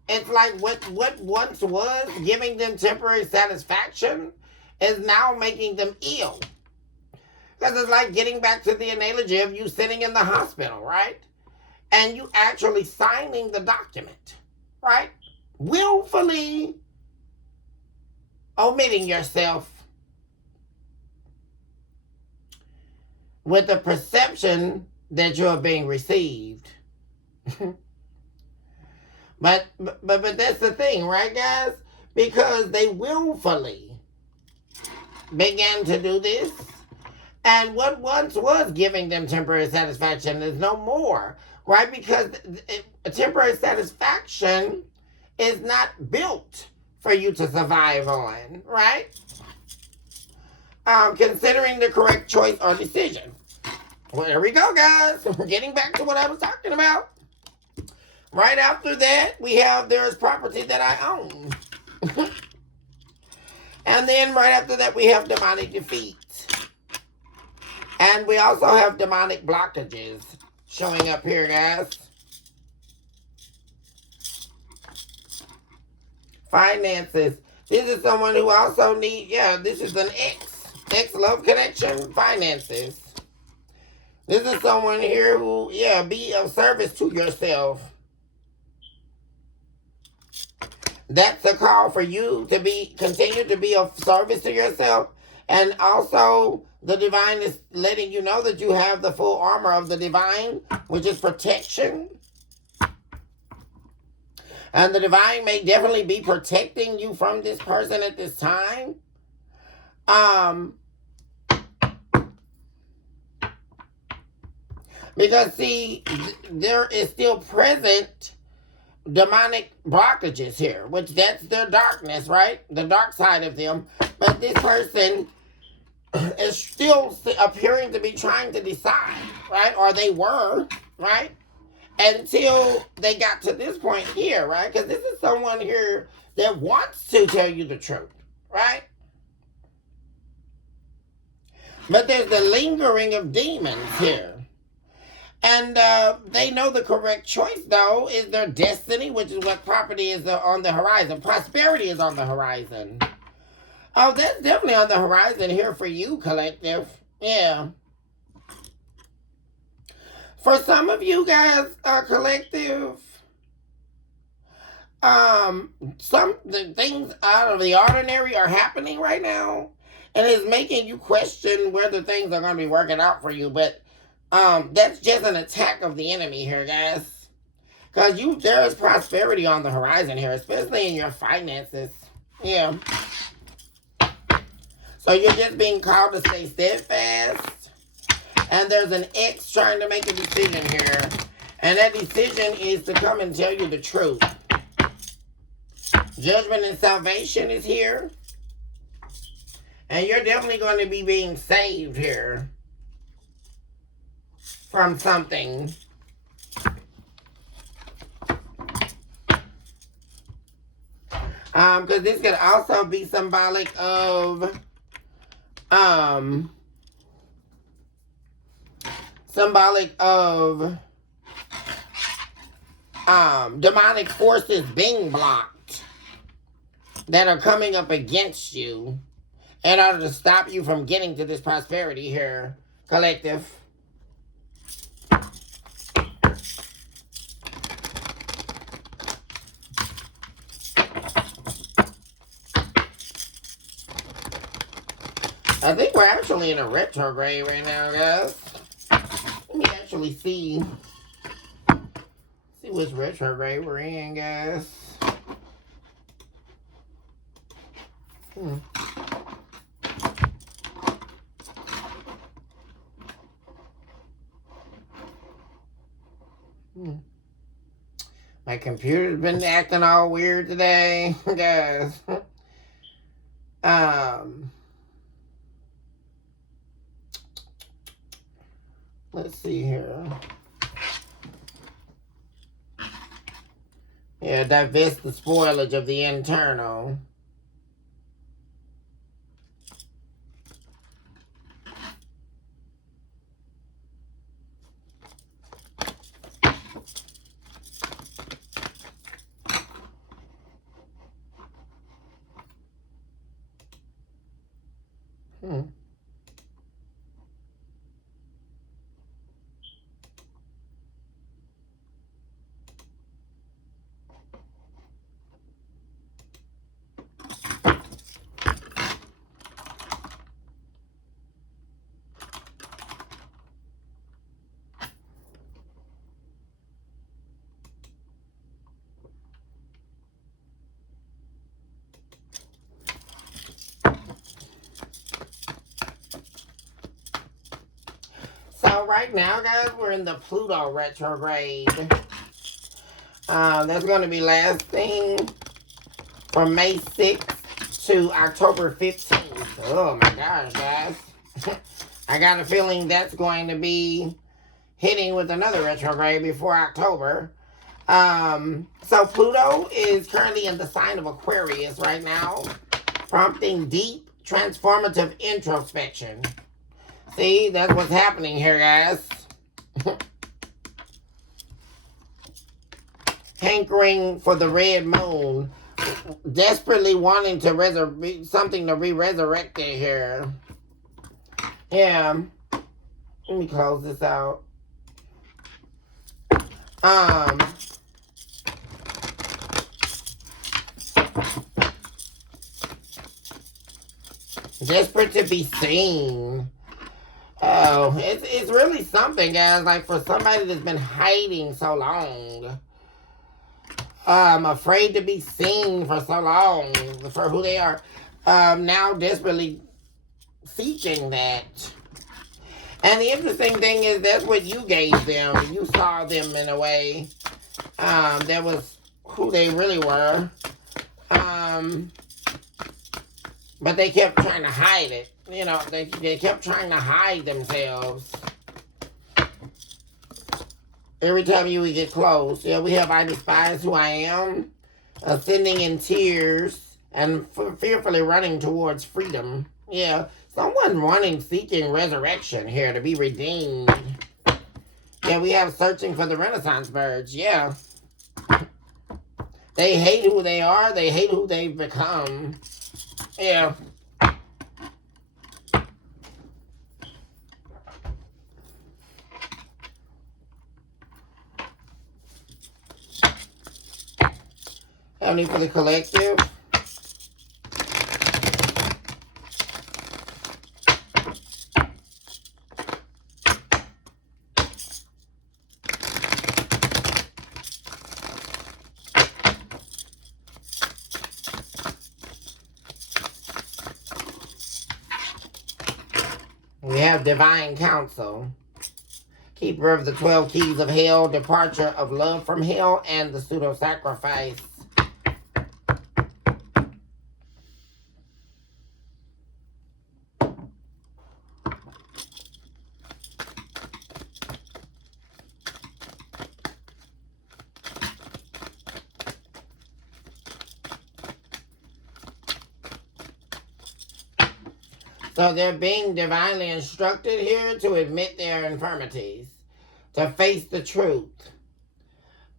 it's like what once was giving them temporary satisfaction is now making them ill. Because it's like getting back to the analogy of you sitting in the hospital, right? And you actually signing the document, right? Willfully omitting yourself with the perception that you're being received. but that's the thing, right, guys? Because they willfully began to do this. And what once was giving them temporary satisfaction is no more, right? Because temporary satisfaction is not built for you to survive on, right? Considering the correct choice or decision. Well, there we go, guys. We're getting back to what I was talking about. Right after that, we have there's property that I own. And then right after that, we have demonic defeat. And we also have demonic blockages showing up here, guys. Finances. This is someone who also needs, this is an ex-love connection, finances. This is someone here who, be of service to yourself. That's a call for you to continue to be of service to yourself. And also, the divine is letting you know that you have the full armor of the divine, which is protection. And the divine may definitely be protecting you from this person at this time. Because, see, there is still present demonic blockages here, which that's their darkness, right? The dark side of them. But this person is still appearing to be trying to decide, right? Or they were, right? Until they got to this point here, right? Because this is someone here that wants to tell you the truth, right? But there's the lingering of demons here. And they know the correct choice, though, is their destiny, which is what property is on the horizon. Prosperity is on the horizon. Oh, that's definitely on the horizon here for you, collective. Yeah. For some of you guys, collective, some things out of the ordinary are happening right now. And it's making you question whether things are going to be working out for you. But that's just an attack of the enemy here, guys. Because there is prosperity on the horizon here, especially in your finances. Yeah. So you're just being called to stay steadfast. And there's an ex trying to make a decision here. And that decision is to come and tell you the truth. Judgment and salvation is here. And you're definitely going to be being saved here from something. Because this could also be symbolic of demonic forces being blocked that are coming up against you in order to stop you from getting to this prosperity here, collective. I think we're actually in a retrograde right now, guys. Let me actually see which retrograde we're in, guys. My computer's been acting all weird today, guys. Let's see here. Yeah, divest the spoilage of the internal. So right now, guys, we're in the Pluto retrograde. That's going to be lasting from May 6th to October 15th. Oh my gosh, guys. I got a feeling that's going to be hitting with another retrograde before October. So Pluto is currently in the sign of Aquarius right now, prompting deep, transformative introspection. See, that's what's happening here, guys. Hankering for the red moon. Desperately wanting to something to be resurrected here. Yeah. Let me close this out. Desperate to be seen. Oh, it's really something, guys. Like, for somebody that's been hiding so long. Afraid to be seen for so long for who they are. Now desperately seeking that. And the interesting thing is that's what you gave them. You saw them in a way. That was who they really were. But they kept trying to hide it. You know, they kept trying to hide themselves. Every time you would get close. Yeah, we have I despise who I am. Ascending in tears. And fearfully running towards freedom. Yeah, someone seeking resurrection here to be redeemed. Yeah, we have searching for the Renaissance birds. Yeah. They hate who they are. They hate who they've become. Yeah. Only for the collective. have divine counsel. Keeper of the 12 keys of hell, departure of love from hell, and the pseudo-sacrifice. So they're being divinely instructed here to admit their infirmities, to face the truth,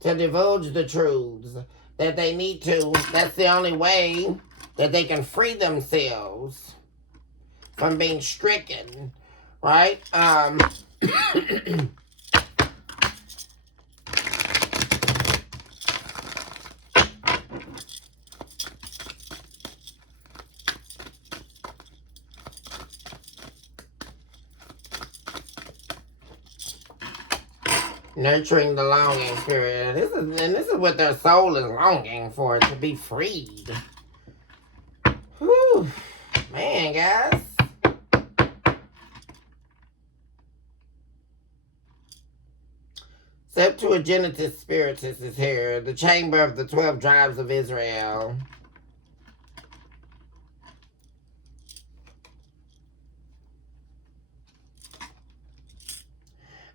to divulge the truths that they need to. That's the only way that they can free themselves from being stricken, right? Nurturing the longing spirit. This is what their soul is longing for, to be freed. Whew. Man, guys. Septuagintus Spiritus is here. The chamber of the 12 tribes of Israel.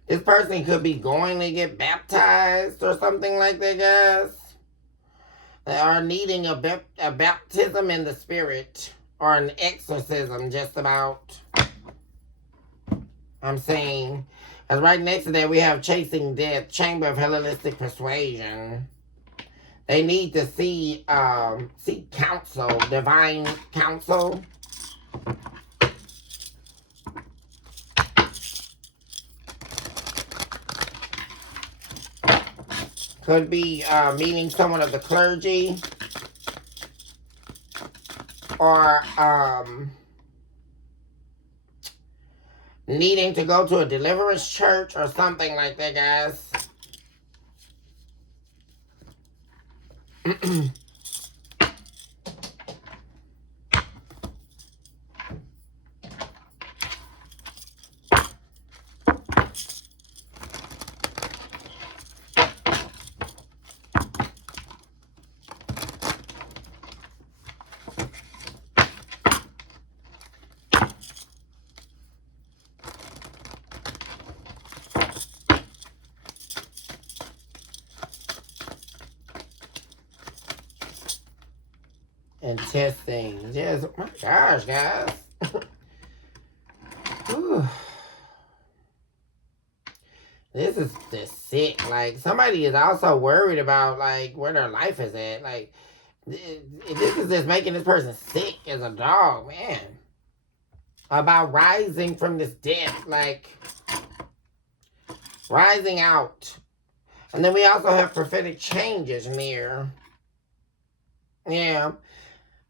This person could be going to get baptized or something like that, guys. They are needing a baptism in the spirit or an exorcism, just about. I'm saying. As right next to that, we have Chasing Death, Chamber of Hellenistic Persuasion. They need to seek counsel, divine counsel. Could be meeting someone of the clergy, or needing to go to a deliverance church or something like that, guys. And testing. Yes, oh my gosh, guys. This is just sick. Like, somebody is also worried about, like, where their life is at. Like, this is just making this person sick as a dog, man. About rising from this death, like, rising out. And then we also have prophetic changes near. Yeah.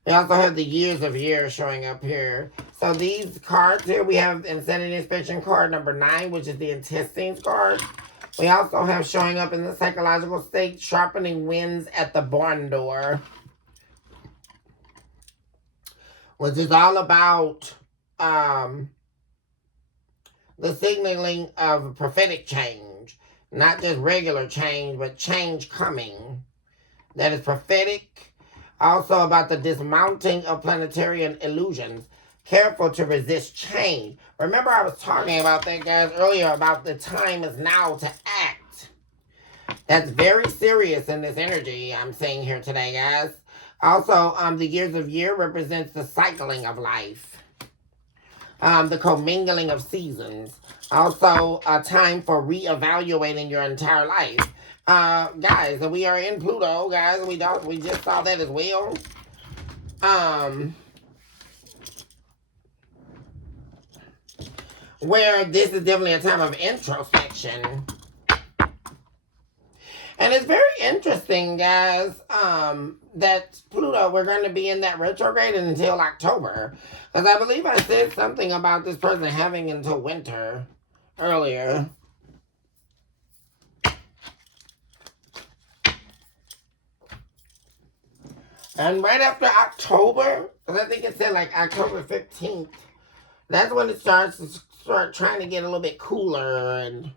We also have the years of years showing up here. So these cards here, we have Insanity Inspection card number 9, which is the intestines card. We also have showing up in the psychological state, Sharpening Winds at the Barn Door, which is all about the signaling of prophetic change. Not just regular change, but change coming. That is prophetic. Also about the dismounting of planetarian illusions. Careful to resist change. Remember I was talking about that, guys, earlier, about the time is now to act. That's very serious in this energy I'm saying here today, guys. Also, the years of year represents the cycling of life. The commingling of seasons. Also, a time for reevaluating your entire life. Guys, we are in Pluto, guys. We just saw that as well. Where this is definitely a time of introspection. And it's very interesting, guys, that Pluto, we're going to be in that retrograde until October. Because I believe I said something about this person having until winter earlier. And right after October, because I think it said like October 15th, That's when it starts to start trying to get a little bit cooler and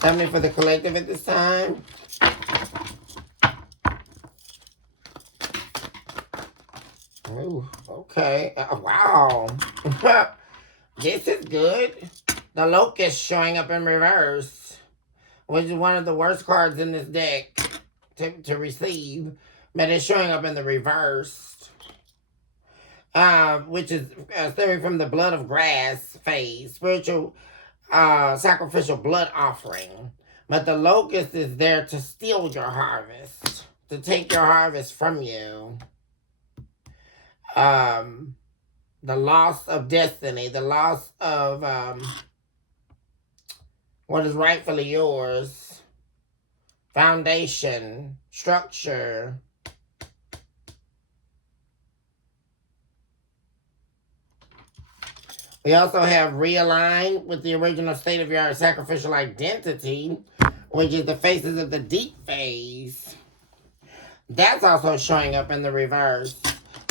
something for the collective at this time. Ooh, okay. Wow. This is good. The Locust showing up in reverse, which is one of the worst cards in this deck to receive, but it's showing up in the reverse, which is stemming from the blood of grass phase, spiritual sacrificial blood offering. But the Locust is there to steal your harvest, to take your harvest from you. The loss of destiny, the loss of what is rightfully yours, foundation, structure. We also have realign with the original state of your sacrificial identity, which is the phases of the deep phase. That's also showing up in the reverse.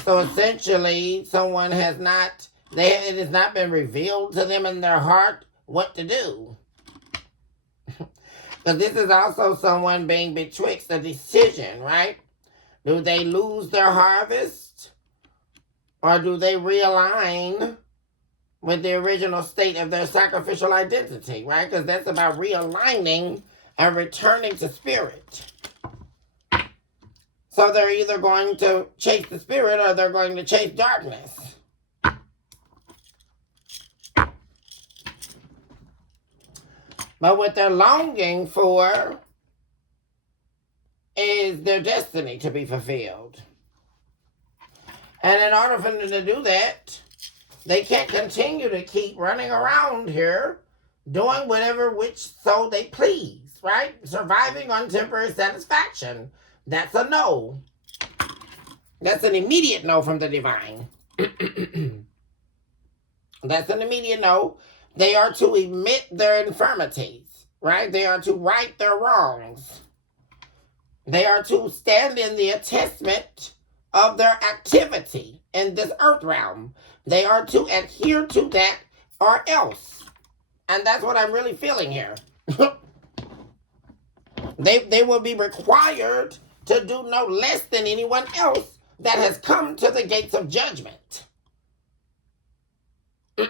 So essentially, someone has not, it has not been revealed to them in their heart what to do. Because this is also someone being betwixt a decision, right? Do they lose their harvest? Or do they realign with the original state of their sacrificial identity, right? Because that's about realigning and returning to spirit. So they're either going to chase the spirit or they're going to chase darkness. But what they're longing for is their destiny to be fulfilled. And in order for them to do that, they can't continue to keep running around here doing whatever which so they please, right? Surviving on temporary satisfaction. That's a no. That's an immediate no from the divine. That's an immediate no. They are to admit their infirmities, right? They are to right their wrongs. They are to stand in the attestment of their activity in this earth realm. They are to adhere to that or else. And that's what I'm really feeling here. They will be required to do no less than anyone else that has come to the gates of judgment.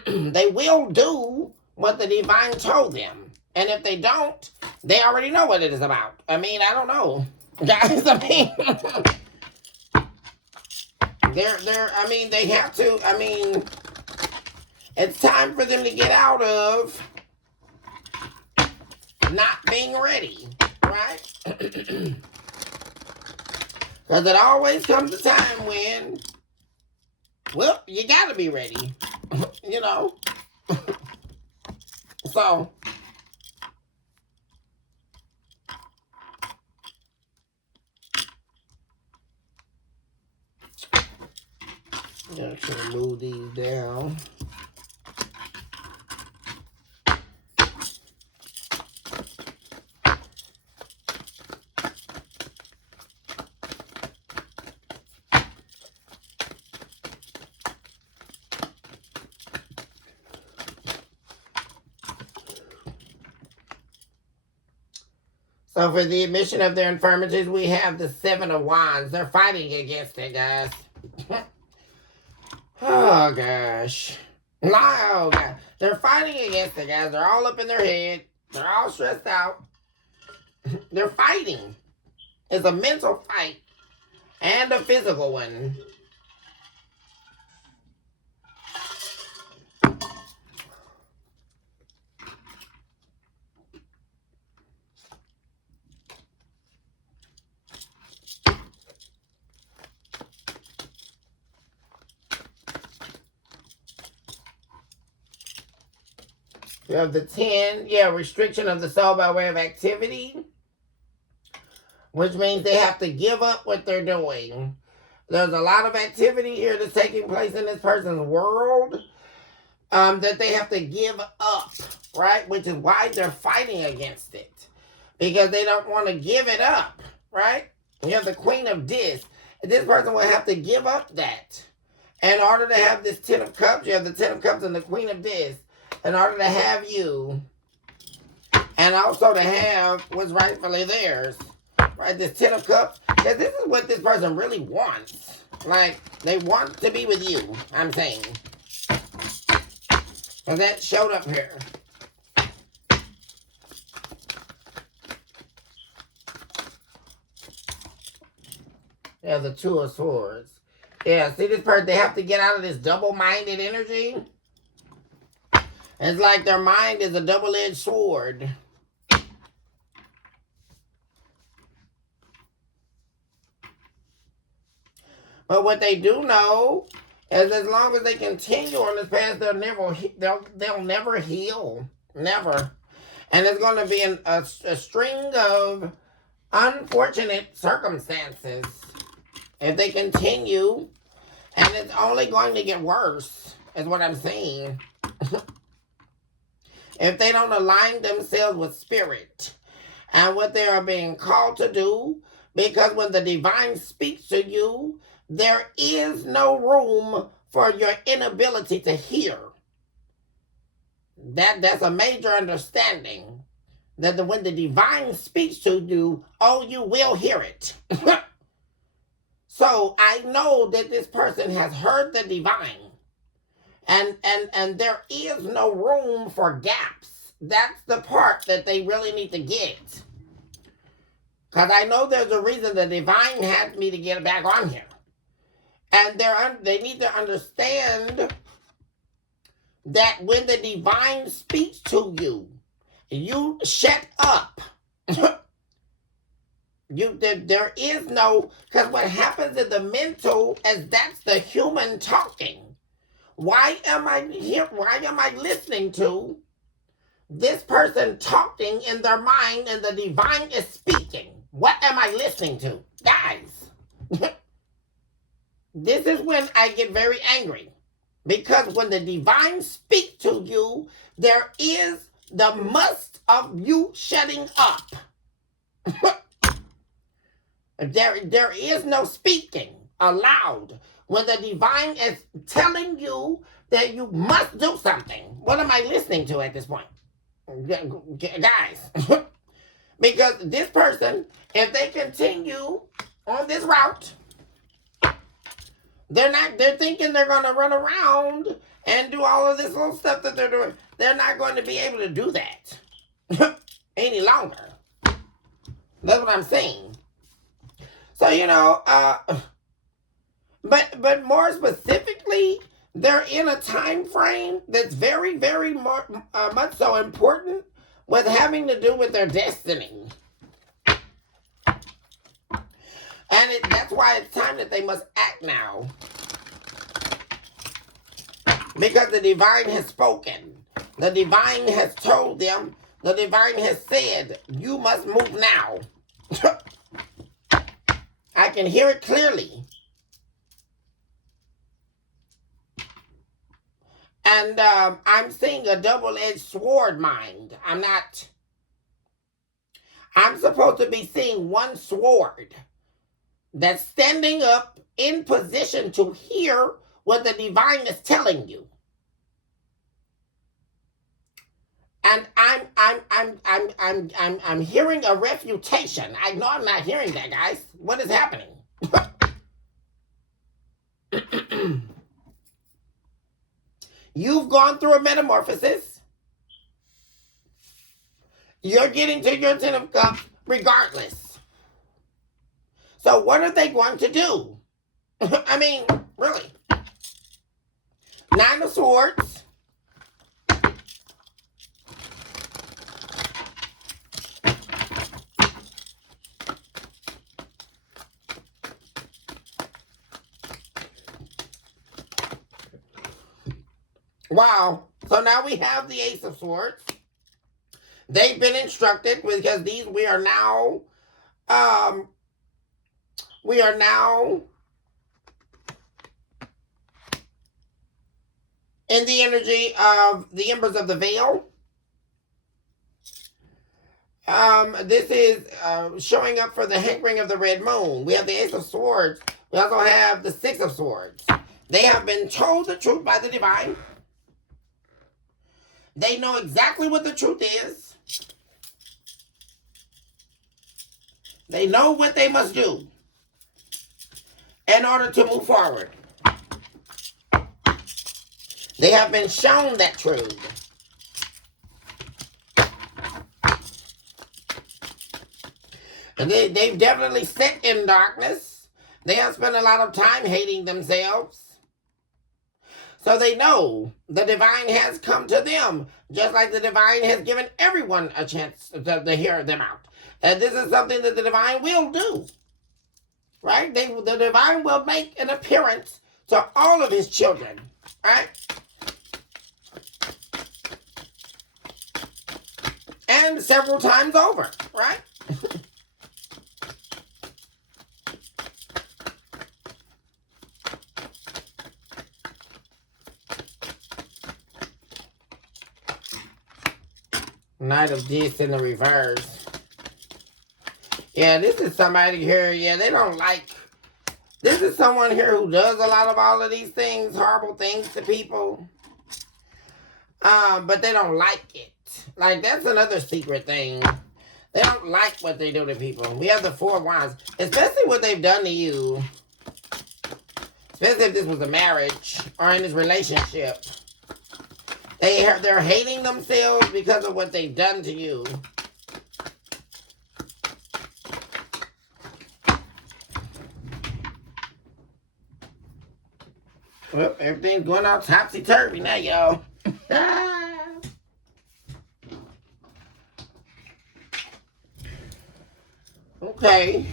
They will do what the divine told them. And if they don't, they already know what it is about. I mean, I don't know. Guys, I mean, they have to, it's time for them to get out of not being ready, right? Because it always comes a time when, well, you gotta be ready, you know? So, I'm going to move these down. So for the admission of their infirmities, we have the Seven of Wands. They're fighting against it, guys. Oh, gosh. Oh, God. They're fighting against it, guys. They're all up in their head. They're all stressed out. They're fighting. It's a mental fight and a physical one. You have the 10, restriction of the soul by way of activity, which means they have to give up what they're doing. There's a lot of activity here that's taking place in this person's world. that they have to give up, right? Which is why they're fighting against it. Because they don't want to give it up, right? You have the Queen of Discs. This person will have to give up that. In order to have this Ten of Cups, you have the Ten of Cups and the Queen of Discs. In order to have you, and also to have what's rightfully theirs, right? This Ten of Cups, because this is what this person really wants. Like, they want to be with you, I'm saying. And that showed up here. Yeah, the Two of Swords. Yeah, see this person, they have to get out of this double-minded energy. It's like their mind is a double-edged sword. But what they do know is as long as they continue on this path, they'll never heal. Never. And it's going to be a string of unfortunate circumstances if they continue. And it's only going to get worse, is what I'm saying. If they don't align themselves with spirit and what they are being called to do, because when the divine speaks to you, there is no room for your inability to hear. That's a major understanding. That when the divine speaks to you, oh, you will hear it. So I know that this person has heard the divine. And there is no room for gaps. That's the part that they really need to get. Because I know there's a reason the divine had me to get back on here. And they need to understand that when the divine speaks to you, you shut up. There is no, because what happens in the mental is that's the human talking. Why am I here? Why am I listening to this person talking in their mind and the divine is speaking? What am I listening to? Guys, this is when I get very angry. Because when the divine speaks to you, there is the must of you shutting up. There is no speaking aloud. When the divine is telling you that you must do something, what am I listening to at this point? Guys, because this person, if they continue on this route, they're thinking they're going to run around and do all of this little stuff that they're doing. They're not going to be able to do that any longer. That's what I'm saying. So, but more specifically, they're in a time frame that's very, very much so important with having to do with their destiny. And that's why it's time that they must act now. Because the divine has spoken. The divine has told them. The divine has said, you must move now. I can hear it clearly. And I'm seeing a double-edged sword mind. I'm supposed to be seeing one sword that's standing up in position to hear what the divine is telling you. And I'm hearing a refutation. I know I'm not hearing that, guys. What is happening? You've gone through a metamorphosis. You're getting to your Ten of Cups regardless. So what are they going to do? I mean, really. Nine of Swords. Wow. So now we have the Ace of Swords. They've been instructed because we are now in the energy of the Embers of the Veil. This is showing up for the hankering of the red moon. We have the Ace of Swords. We also have the Six of Swords. They have been told the truth by the divine. They know exactly what the truth is. They know what they must do in order to move forward. They have been shown that truth. And they've definitely sat in darkness. They have spent a lot of time hating themselves. So they know the divine has come to them, just like the divine has given everyone a chance to hear them out. And this is something that the divine will do. Right? The divine will make an appearance to all of his children. Right? And several times over. Right? Knight of Discs in the reverse. Yeah, this is somebody here. Yeah, they don't like. This is someone here who does a lot of all of these things, horrible things to people. But they don't like it. Like, that's another secret thing. They don't like what they do to people. We have the Four of Wands. Especially what they've done to you. Especially if this was a marriage or in this relationship. They're hating themselves because of what they've done to you. Well, everything's going all topsy-turvy now, y'all. Okay.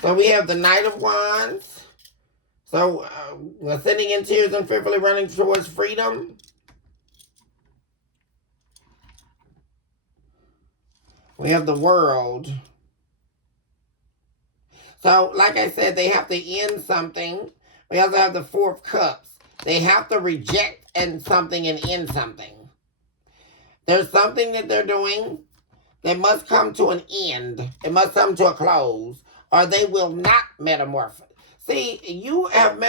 So we have the Knight of Wands. So, ascending in tears and fearfully running towards freedom. We have the World. So, like I said, they have to end something. We also have the Four of Cups. They have to reject something and end something. There's something that they're doing that must come to an end. It must come to a close, or they will not metamorphose. See, you have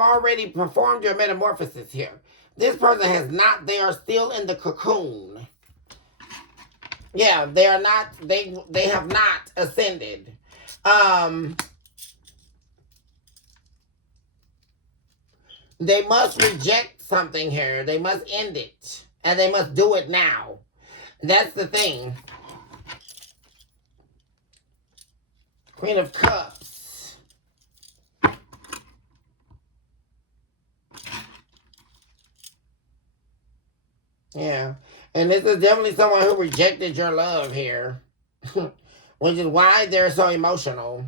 already performed your metamorphosis here. This person has not. They are still in the cocoon. Yeah, they are not. They have not ascended. They must reject something here. They must end it, and they must do it now. That's the thing. Queen of Cups. Yeah. And this is definitely someone who rejected your love here. Which is why they're so emotional.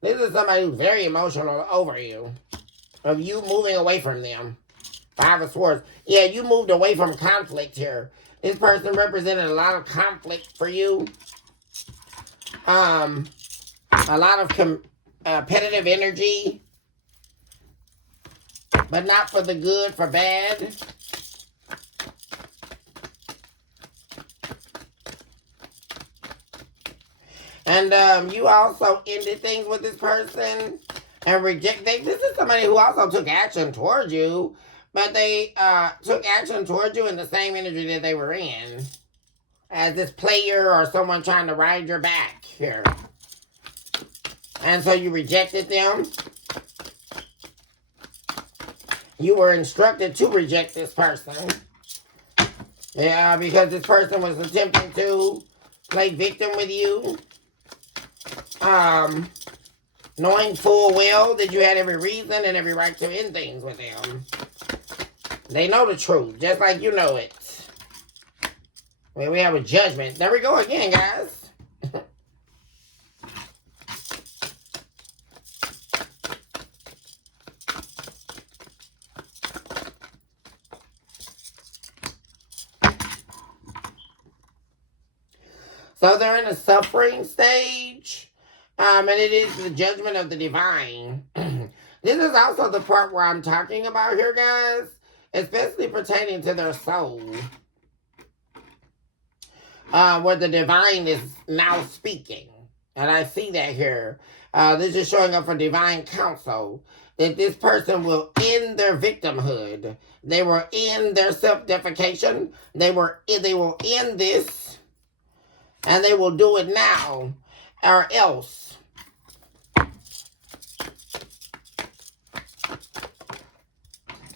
This is somebody who's very emotional over you. Of you moving away from them. Five of Swords. Yeah, you moved away from conflict here. This person represented a lot of conflict for you. A lot of competitive energy. But not for the good, for bad. And you also ended things with this person and rejected. This is somebody who also took action towards you, but they took action towards you in the same energy that they were in. As this player or someone trying to ride your back here. And so you rejected them. You were instructed to reject this person. Yeah, because this person was attempting to play victim with you. Knowing full well that you had every reason and every right to end things with them. They know the truth, just like you know it. When we have a judgment. There we go again, guys. So they're in a suffering stage. And it is the judgment of the divine. This is also the part where I'm talking about here, guys. especially pertaining to their soul, where the divine is now speaking. And I see that here. This is showing up for divine counsel, that this person will end their victimhood. They will end their self-defecation. They will end this, and they will do it now, or else.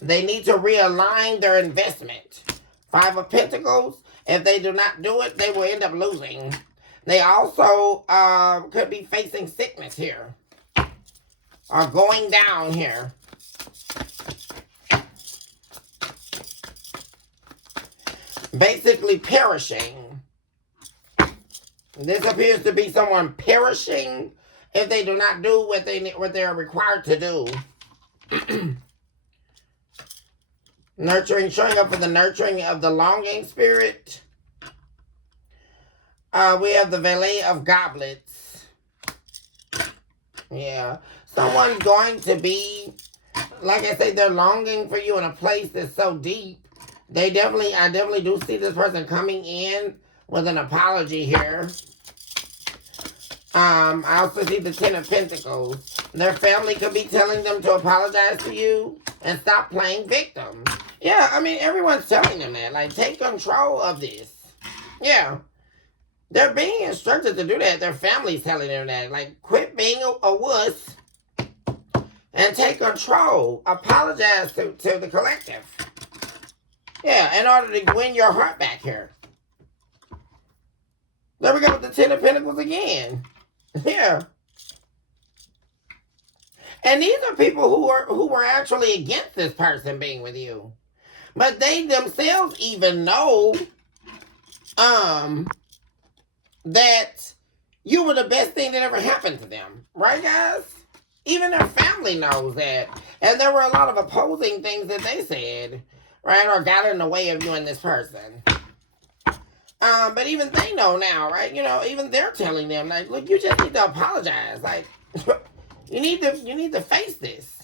They need to realign their investment. Five of Pentacles. If they do not do it, they will end up losing. They also could be facing sickness here, or going down here. Basically perishing. This appears to be someone perishing if they do not do what they are required to do. Nurturing, showing up for the nurturing of the longing spirit. We have the Valet of Goblets. Yeah. Someone's going to be, like I say, they're longing for you in a place that's so deep. I definitely do see this person coming in with an apology here. I also see the Ten of Pentacles. Their family could be telling them to apologize to you and stop playing victim. Yeah, I mean, everyone's telling them that. Like, take control of this. Yeah. They're being instructed to do that. Their family's telling them that. Like, quit being a wuss and take control. Apologize to the collective. Yeah, in order to win your heart back here. There we go with the Ten of Pentacles again. Yeah. And these are people who were actually against this person being with you. But they themselves even know that you were the best thing that ever happened to them. Right, guys? Even their family knows that. And there were a lot of opposing things that they said, right? Or got in the way of you and this person. But even they know now, right? You know, even they're telling them, like, look, you just need to apologize. Like, you need to face this.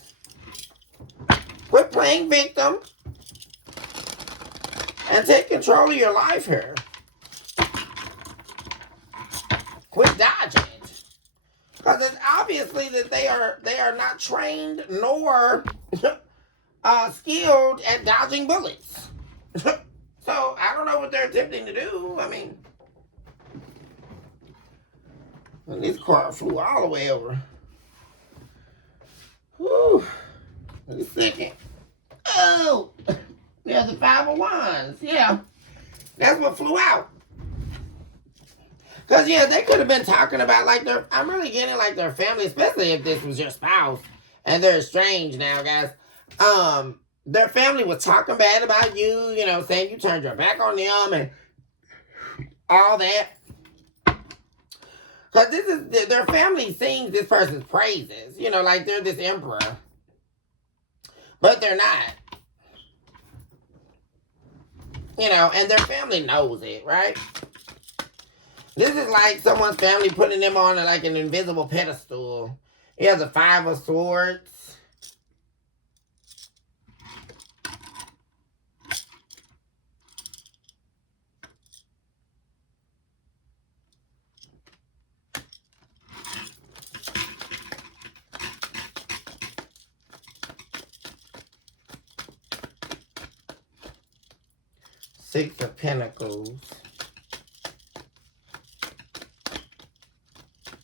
Quit playing victim and take control of your life here. Quit dodging it. Because it's obviously that they are not trained nor skilled at dodging bullets. So, I don't know what they're attempting to do. I mean, and this card flew all the way over. Whew. Wait a second. Oh! There's the Five of Wands. Yeah. That's what flew out. Because, yeah, they could have been talking about, like, I'm really getting, like, their family, especially if this was your spouse, and they're estranged now, guys. Their family was talking bad about you, you know, saying you turned your back on them and all that. Because their family sings this person's praises, you know, like they're this emperor. But they're not. You know, and their family knows it, right? This is like someone's family putting them on like an invisible pedestal. He has a Five of Swords. Six of Pentacles.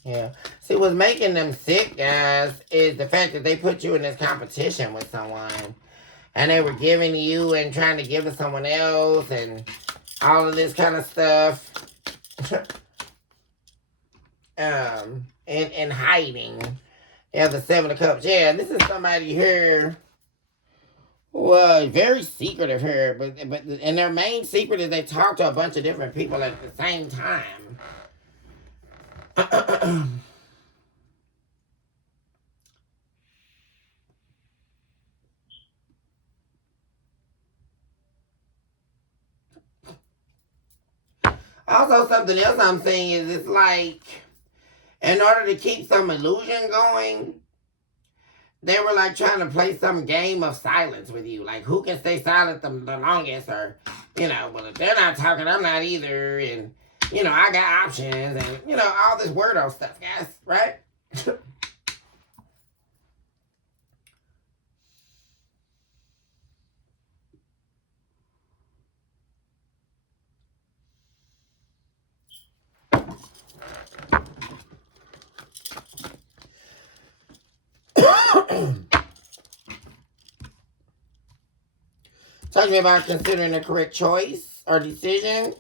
Yeah. See, what's making them sick, guys, is the fact that they put you in this competition with someone. And they were giving to you and trying to give to someone else and all of this kind of stuff. And hiding. Yeah, the Seven of Cups. Yeah, this is somebody here who very secretive here. But and their main secret is they talk to a bunch of different people at the same time. Also, something else I'm saying is it's like, in order to keep some illusion going, they were like trying to play some game of silence with you. Like, who can stay silent the longest? Or, well, if they're not talking, I'm not either. And, I got options. And, all this weirdo stuff, guys. Right? Talking about considering the correct choice or decision.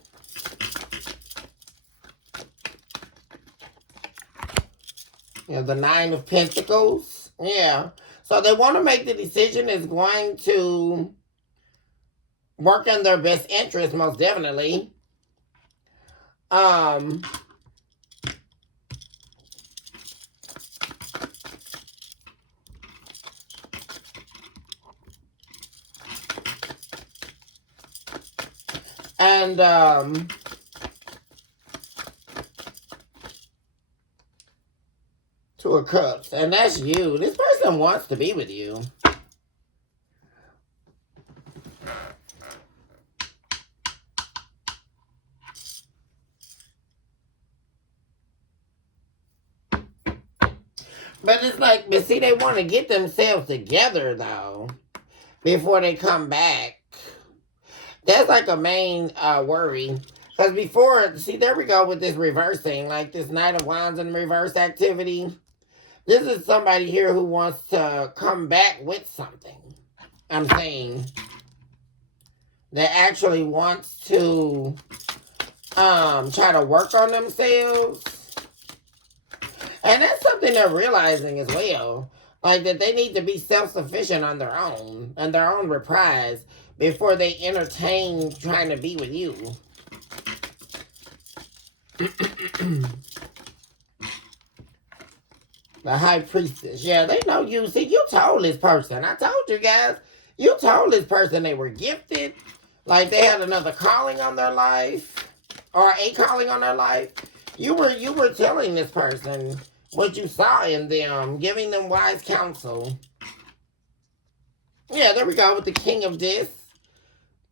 The Nine of Pentacles. Yeah. So they want to make the decision is going to work in their best interest, most definitely. And Two of Cups. And that's you. This person wants to be with you. But it's like, but see, they want to get themselves together, though, before they come back. That's like a main worry. Because before, see, there we go with this reversing, like this Knight of Wands and reverse activity. This is somebody here who wants to come back with something. I'm saying that actually wants to try to work on themselves. And that's something they're realizing as well. Like that they need to be self-sufficient on their own and their own reprise before they entertain trying to be with you. The High Priestess. Yeah, they know you. See, you told this person. I told you guys. You told this person they were gifted. Like they had another calling on their life. Or a calling on their life. You were telling this person what you saw in them. Giving them wise counsel. Yeah, there we go with the King of Discs.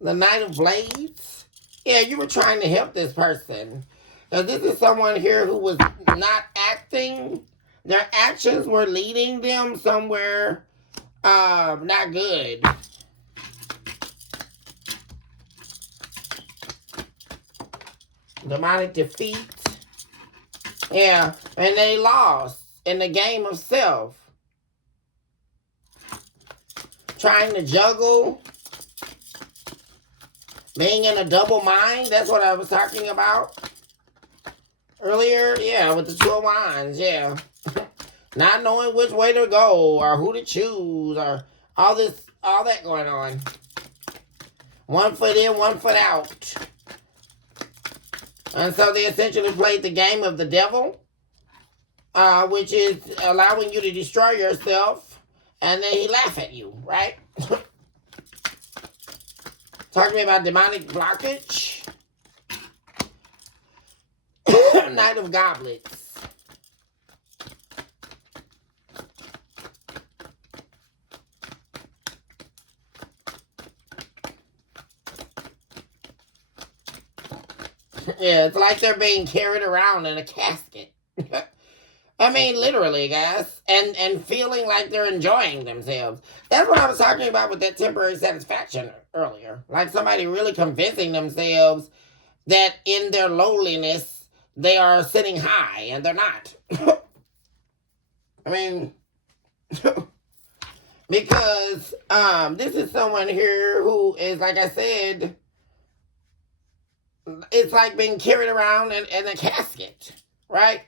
The Knight of Blades. Yeah, you were trying to help this person. Now, this is someone here who was not acting. Their actions were leading them somewhere not good. Demonic defeat. Yeah, and they lost in the game of self. Trying to juggle. Being in a double mind. That's what I was talking about earlier. Yeah, with the Two of Wands. Yeah. Not knowing which way to go or who to choose or all that going on. One foot in, one foot out. And so they essentially played the game of the devil, which is allowing you to destroy yourself, and then he laugh at you, right? Talk to me about demonic blockage. Knight of Goblets. Yeah, it's like they're being carried around in a casket. I mean, literally, guys. And feeling like they're enjoying themselves. That's what I was talking about with that temporary satisfaction earlier. Like somebody really convincing themselves that in their lowliness, they are sitting high, and they're not. I mean, because this is someone here who is, like I said, it's like being carried around in a casket, right?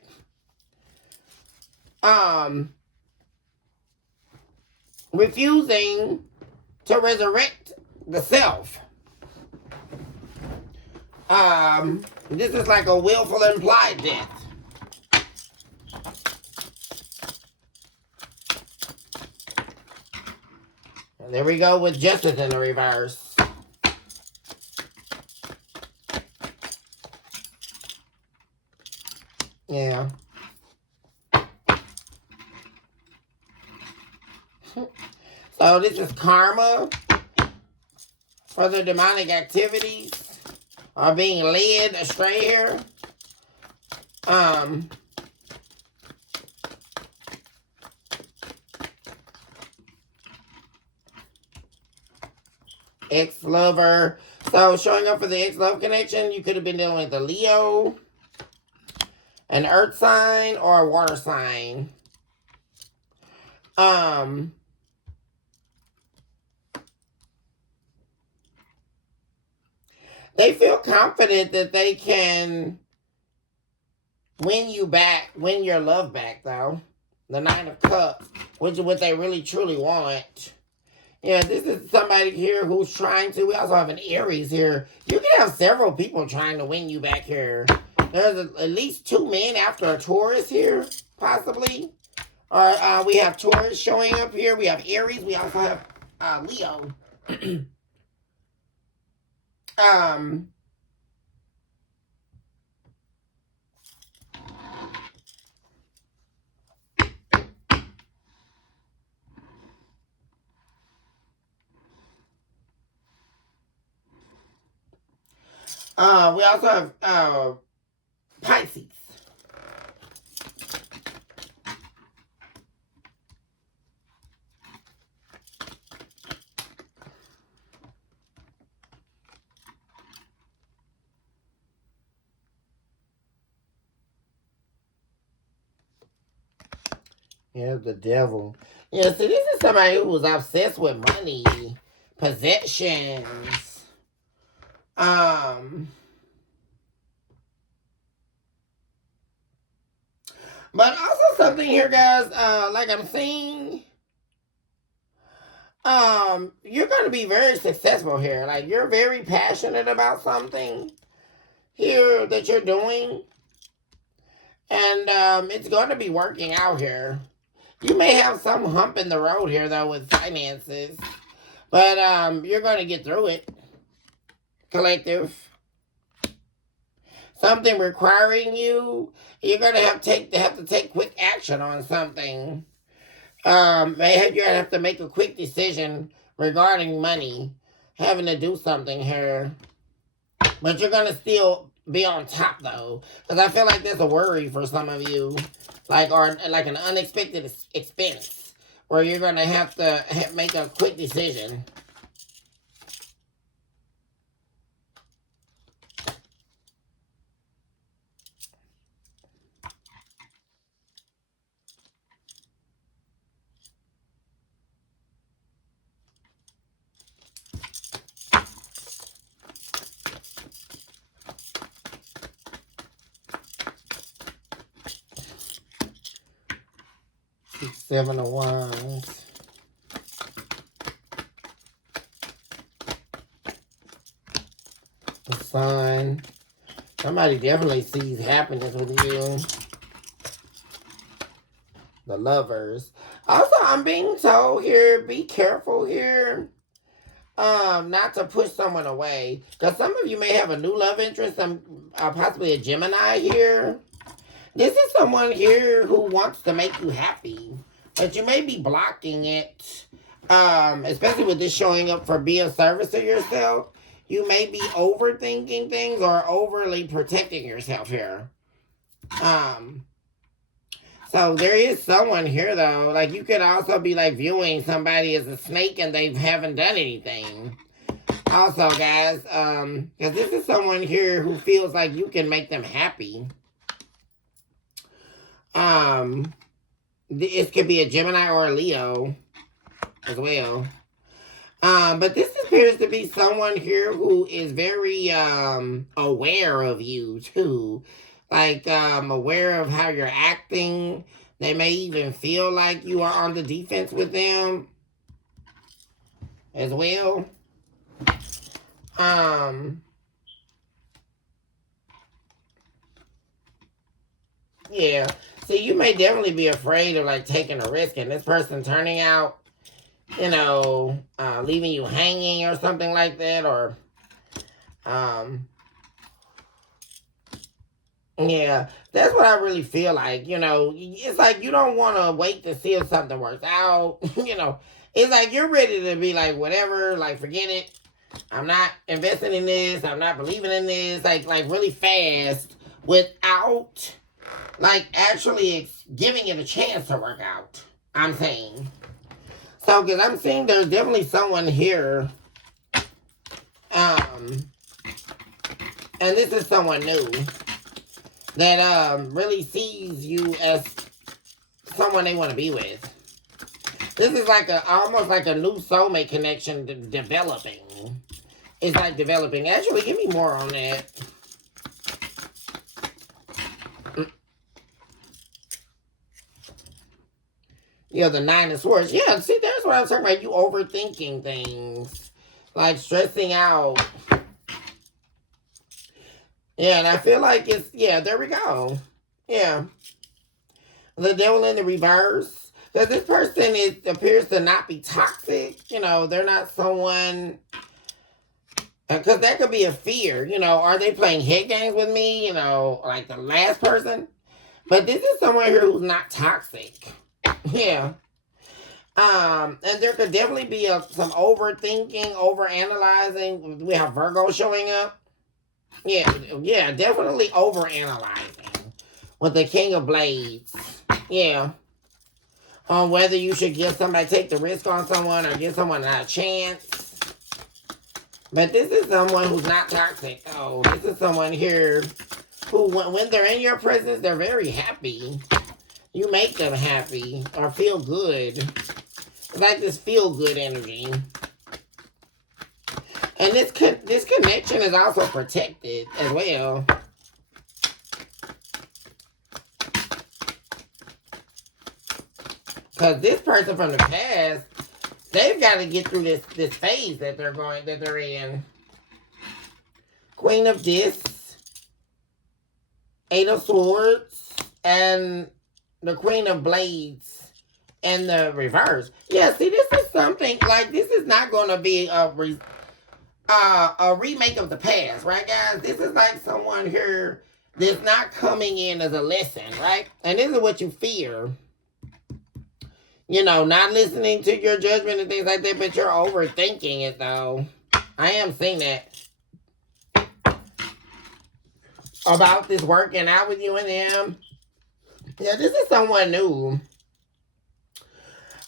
Refusing to resurrect the self. This is like a willful implied death. And there we go with justice in the reverse. Yeah. So this is karma for the demonic activities or being led astray here. Ex-lover. So showing up for the ex-love connection, you could have been dealing with a Leo, an earth sign, or a water sign. They feel confident that they can win you back, win your love back, though. The Nine of Cups, which is what they really truly want. Yeah, this is somebody here who's trying to. We also have an Aries here. You can have several people trying to win you back here. There's at least 2 men after a Taurus here, possibly. Or we have Taurus showing up here. We have Aries. We also have Leo. We also have Pisces. Yeah, the devil. Yeah, see, this is somebody who was obsessed with money, possessions. But also something here, guys, like I'm seeing, you're going to be very successful here. Like, you're very passionate about something here that you're doing. And it's going to be working out here. You may have some hump in the road here, though, with finances. But you're going to get through it. Collective. Something requiring you, you're going to have to take quick action on something. You're going to have to make a quick decision regarding money. Having to do something here. But you're going to still be on top, though. Because I feel like there's a worry for some of you. Or like an unexpected expense. Where you're going to have to make a quick decision. Seven of Wands. The Sun. Somebody definitely sees happiness with you. The Lovers. Also, I'm being told here, be careful here. Not to push someone away. Because some of you may have a new love interest. Possibly a Gemini here. This is someone here who wants to make you happy. But you may be blocking it. Especially with this showing up for be of service to yourself. You may be overthinking things or overly protecting yourself here. So there is someone here, though. Like, you could also be, like, viewing somebody as a snake and they haven't done anything. Also, guys, because this is someone here who feels like you can make them happy. This could be a Gemini or a Leo as well. But this appears to be someone here who is very aware of you too. Like aware of how you're acting. They may even feel like you are on the defense with them as well. Yeah. So you may definitely be afraid of like taking a risk and this person turning out, leaving you hanging or something like that, or yeah, that's what I really feel like. It's like you don't want to wait to see if something works out, It's like you're ready to be like, whatever, like, forget it. I'm not investing in this. I'm not believing in this. Like really fast without, like, actually giving it a chance to work out. I'm saying. So, because I'm seeing there's definitely someone here, and this is someone new, that really sees you as someone they want to be with. This is like almost like a new soulmate connection developing. It's like developing. Actually, give me more on that. Yeah, the Nine of Swords. Yeah, see, that's what I was talking about. You overthinking things. Like stressing out. Yeah, and I feel like it's, yeah, there we go. Yeah. The Devil in the reverse. Because this person appears to not be toxic. You know, they're not someone, because that could be a fear. You know, are they playing head games with me? You know, like the last person. But this is someone here who's not toxic. Yeah. And there could definitely be some overthinking, overanalyzing. We have Virgo showing up. Yeah, definitely overanalyzing with the King of Blades. Yeah. On whether you should give somebody, take the risk on someone or give someone a chance. But this is someone who's not toxic. Oh, this is someone here who, when they're in your presence, they're very happy. You make them happy or feel good. It's like this feel good energy. And this connection is also protected as well. Because this person from the past, they've got to get through this phase that they're in. Queen of Discs, Eight of Swords, and the Queen of Blades in the reverse. Yeah, see, this is something, like, this is not going to be a remake of the past, right, guys? This is like someone here that's not coming in as a lesson, right? And this is what you fear. You know, not listening to your judgment and things like that, but you're overthinking it, though. I am seeing that. About this working out with you and them. Yeah, this is someone new.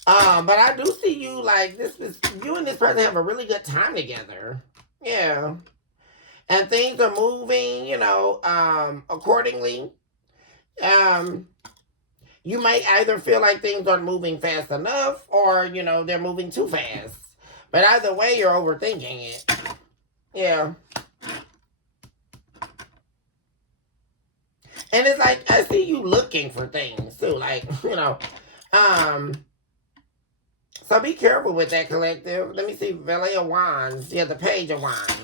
But I do see you, like, you and this person have a really good time together. Yeah. And things are moving, you know, accordingly. You might either feel like things aren't moving fast enough or, you know, they're moving too fast. But either way, you're overthinking it. Yeah. And it's like, I see you looking for things too. Like, you know, so be careful with that, collective. Let me see, Valet of Wands. Yeah, the Page of Wands.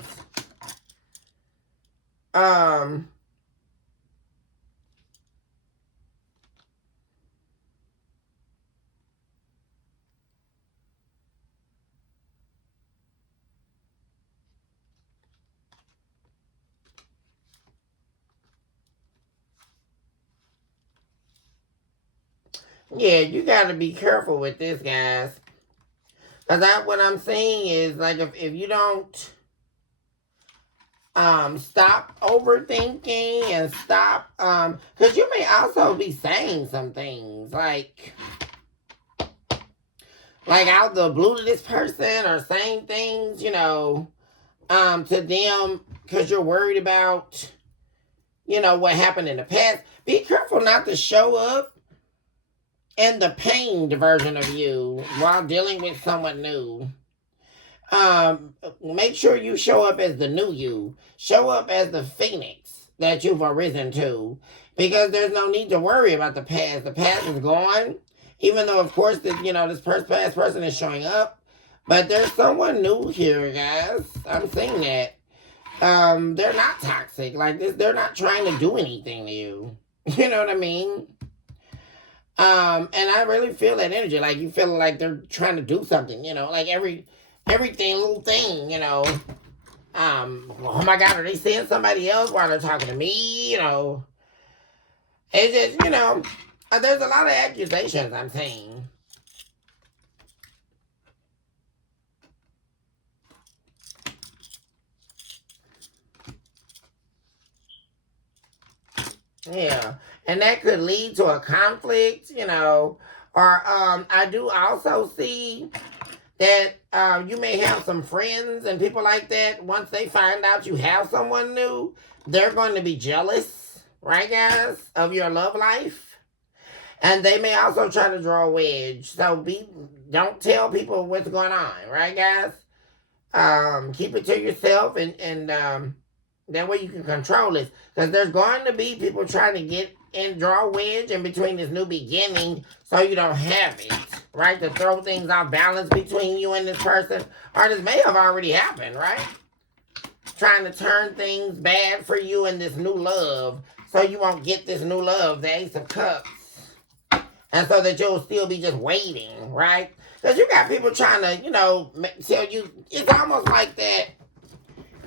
Yeah, you gotta be careful with this, guys. Because what I'm saying is, like, if you don't stop overthinking and stop, because you may also be saying some things, like out the blue to this person, or saying things, you know, to them because you're worried about, you know, what happened in the past. Be careful not to show up in the pained version of you while dealing with someone new. Make sure you show up as the new you. Show up as the phoenix that you've arisen to. Because there's no need to worry about the past. The past is gone. Even though, of course, you know, this past person is showing up. But there's someone new here, guys. I'm saying that. They're not toxic. Like this, they're not trying to do anything to you. You know what I mean? And I really feel that energy. Like you feel like they're trying to do something, you know, like everything, little thing, you know. Oh my God, are they seeing somebody else while they're talking to me? You know, it's just, you know, there's a lot of accusations I'm saying. Yeah. And that could lead to a conflict, you know. Or I do also see that you may have some friends and people like that. Once they find out you have someone new, they're going to be jealous, right, guys, of your love life. And they may also try to draw a wedge. So don't tell people what's going on, right, guys? Keep it to yourself, and that way you can control this. Because there's going to be people trying to get and draw a wedge in between this new beginning, so you don't have it, right? To throw things off balance between you and this person, or this may have already happened, right? Trying to turn things bad for you in this new love, so you won't get this new love, the Ace of Cups, and so that you'll still be just waiting, right? Because you got people trying to, tell you, it's almost like that,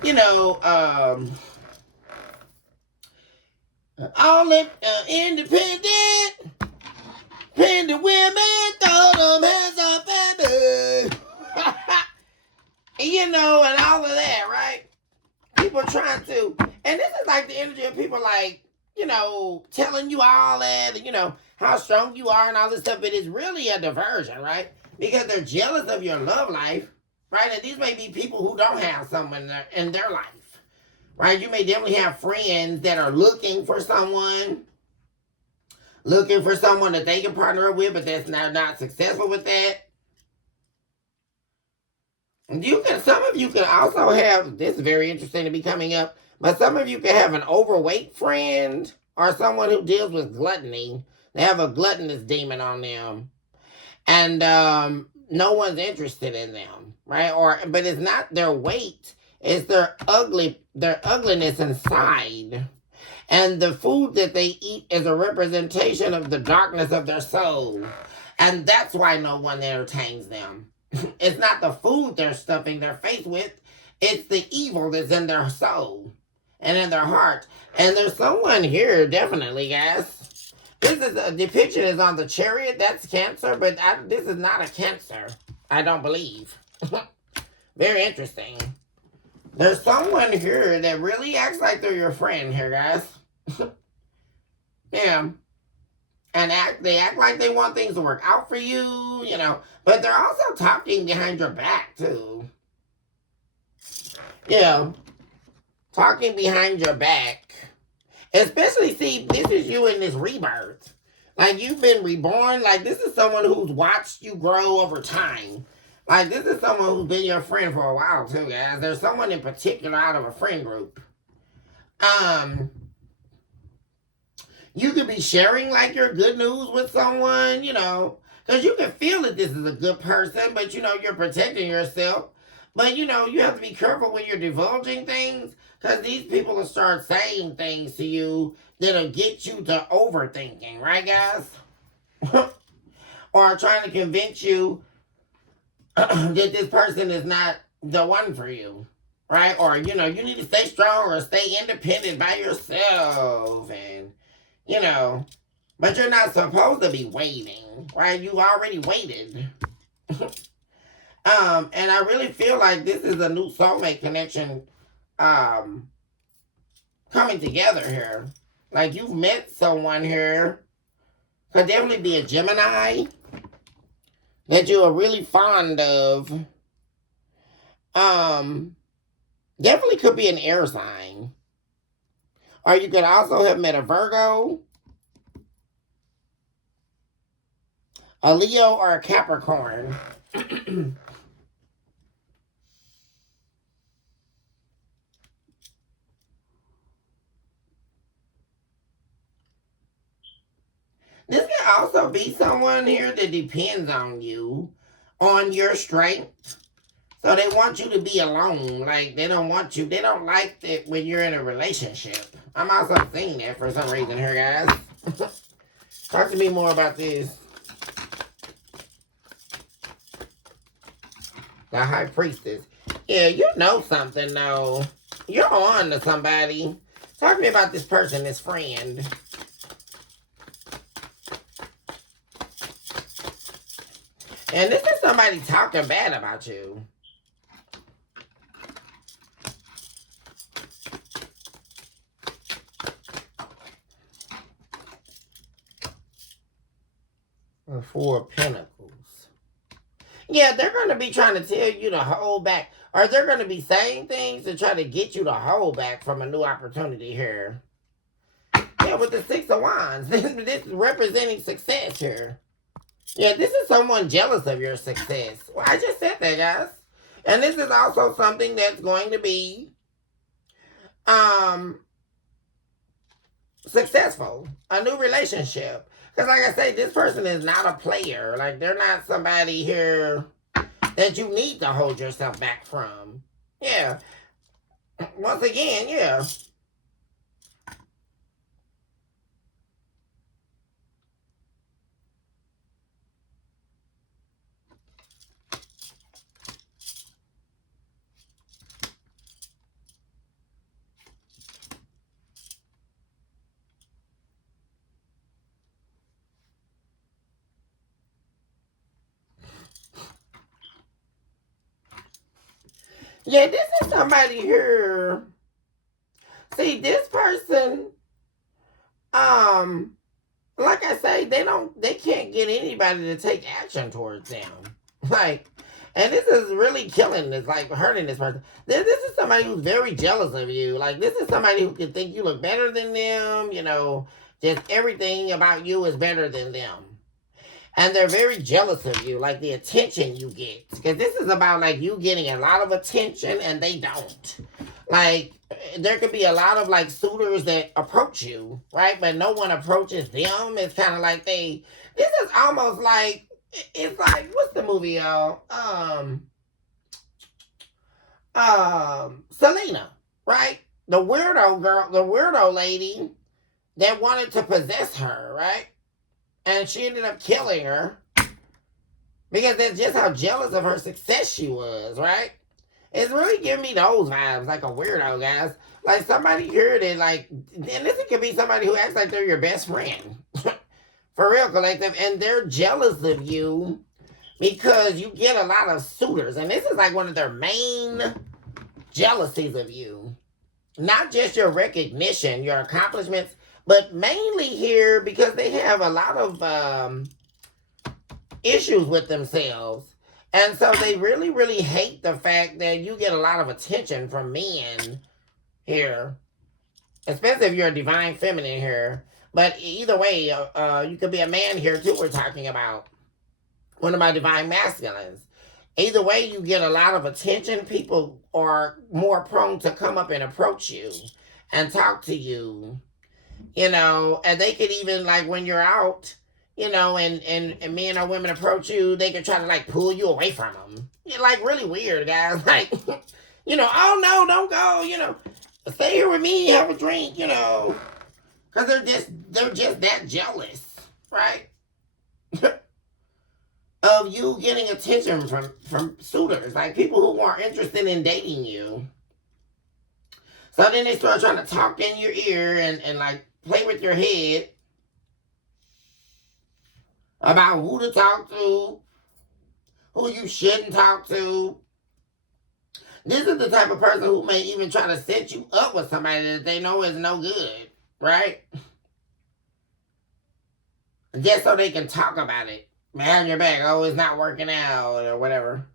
you know, all independent women, throw them hands up, baby. And all of that, right? People trying to, and this is like the energy of people like, telling you all that, how strong you are and all this stuff, but it's really a diversion, right? Because they're jealous of your love life, right? And these may be people who don't have someone in their life, right? You may definitely have friends that are looking for someone that they can partner up with, but that's not successful with that. Some of you can also have, this is very interesting to be coming up, but some of you can have an overweight friend or someone who deals with gluttony. They have a gluttonous demon on them, and no one's interested in them, right? But it's not their weight; it's their ugliness inside, and the food that they eat is a representation of the darkness of their soul, and that's why no one entertains them. It's not the food they're stuffing their face with; it's the evil that's in their soul and in their heart. And there's someone here, definitely, guys. This is a depiction is on the chariot. That's Cancer, but this is not a Cancer. I don't believe. Very interesting. There's someone here that really acts like they're your friend here, guys. Yeah. And they act like they want things to work out for you, but they're also talking behind your back, too. Talking behind your back. Especially, see, this is you in this rebirth. Like, you've been reborn. Like, this is someone who's watched you grow over time. Like, this is someone who's been your friend for a while, too, guys. There's someone in particular out of a friend group. You could be sharing, like, your good news with someone, because you can feel that this is a good person, but, you're protecting yourself. But, you have to be careful when you're divulging things, because these people will start saying things to you that'll get you to overthinking, right, guys? Or trying to convince you that this person is not the one for you, right? Or, you need to stay strong or stay independent by yourself, and, but you're not supposed to be waiting, right? You already waited. And I really feel like this is a new soulmate connection coming together here. Like, you've met someone here. Could definitely be a Gemini that you are really fond of. Definitely could be an air sign. Or you could also have met a Virgo, a Leo, or a Capricorn. This can also be someone here that depends on you, on your strength. So they want you to be alone. Like, they don't want you. They don't like that when you're in a relationship. I'm also seeing that for some reason here, guys. Talk to me more about this. The High Priestess. Yeah, you know something, though. You're on to somebody. Talk to me about this person, this friend. And this is somebody talking bad about you. Four of Pentacles. Yeah, they're going to be trying to tell you to hold back. Or they're going to be saying things to try to get you to hold back from a new opportunity here. Yeah, with the Six of Wands. This is representing success here. Yeah, this is someone jealous of your success. Well, I just said that, guys. And this is also something that's going to be successful. A new relationship. Because like I say, this person is not a player. Like, they're not somebody here that you need to hold yourself back from. Yeah. Once again, yeah. Yeah, this is somebody here. See, this person, like I say, they can't get anybody to take action towards them. Like, and this is really killing this, like hurting this person. This is somebody who's very jealous of you. Like, this is somebody who can think you look better than them, just everything about you is better than them. And they're very jealous of you, like the attention you get. Because this is about like you getting a lot of attention and they don't. Like, there could be a lot of like suitors that approach you, right? But no one approaches them. It's kind of like this is almost like, it's like, what's the movie, y'all? Selena, right? The weirdo girl, the weirdo lady that wanted to possess her, right? And she ended up killing her because that's just how jealous of her success she was, right? It's really giving me those vibes, like a weirdo, guys. Like somebody here that, like, and this could be somebody who acts like they're your best friend. For real, collective. And they're jealous of you because you get a lot of suitors. And this is like one of their main jealousies of you. Not just your recognition, your accomplishments, but mainly here because they have a lot of issues with themselves. And so they really, really hate the fact that you get a lot of attention from men here. Especially if you're a divine feminine here. But either way, you could be a man here too, we're talking about. One of my divine masculines. Either way, you get a lot of attention. People are more prone to come up and approach you and talk to you. And they could even, like, when you're out, and men or women approach you, they could try to, like, pull you away from them. You're, like, really weird, guys. Like, oh, no, don't go, stay here with me, have a drink, because they're just that jealous, right? Of you getting attention from suitors, like people who are interested in dating you. So then they start trying to talk in your ear and like play with your head about who to talk to, who you shouldn't talk to. This is the type of person who may even try to set you up with somebody that they know is no good, right? Just so they can talk about it. Behind your back, oh, it's not working out, or whatever.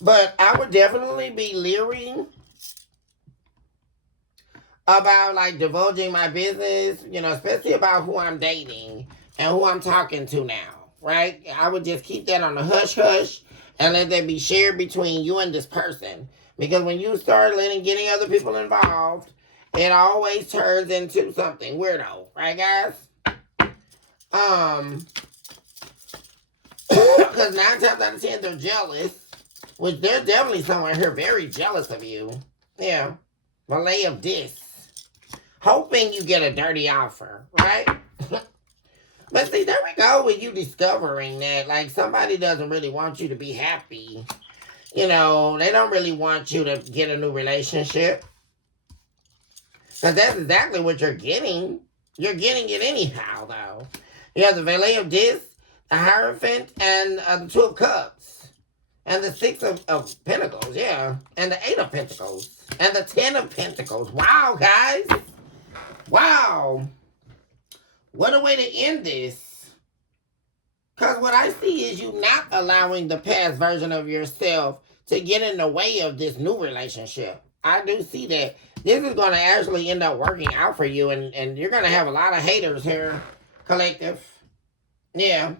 But I would definitely be leery about, like, divulging my business, especially about who I'm dating and who I'm talking to now, right? I would just keep that on the hush-hush and let that be shared between you and this person. Because when you start getting other people involved, it always turns into something weirdo, right, guys? Because 9 times out of 10, they're jealous, which they're definitely someone here very jealous of you. Yeah. Valet of Discs. Hoping you get a dirty offer, right? But see, there we go with you discovering that, like, somebody doesn't really want you to be happy. They don't really want you to get a new relationship. Because that's exactly what you're getting. You're getting it anyhow, though. You have the Valet of Discs, the Hierophant, and the Two of Cups. And the Six of Pentacles, yeah. And the Eight of Pentacles. And the Ten of Pentacles. Wow, guys. Wow. What a way to end this. Because what I see is you not allowing the past version of yourself to get in the way of this new relationship. I do see that. This is going to actually end up working out for you. And you're going to have a lot of haters here, collective. Yeah.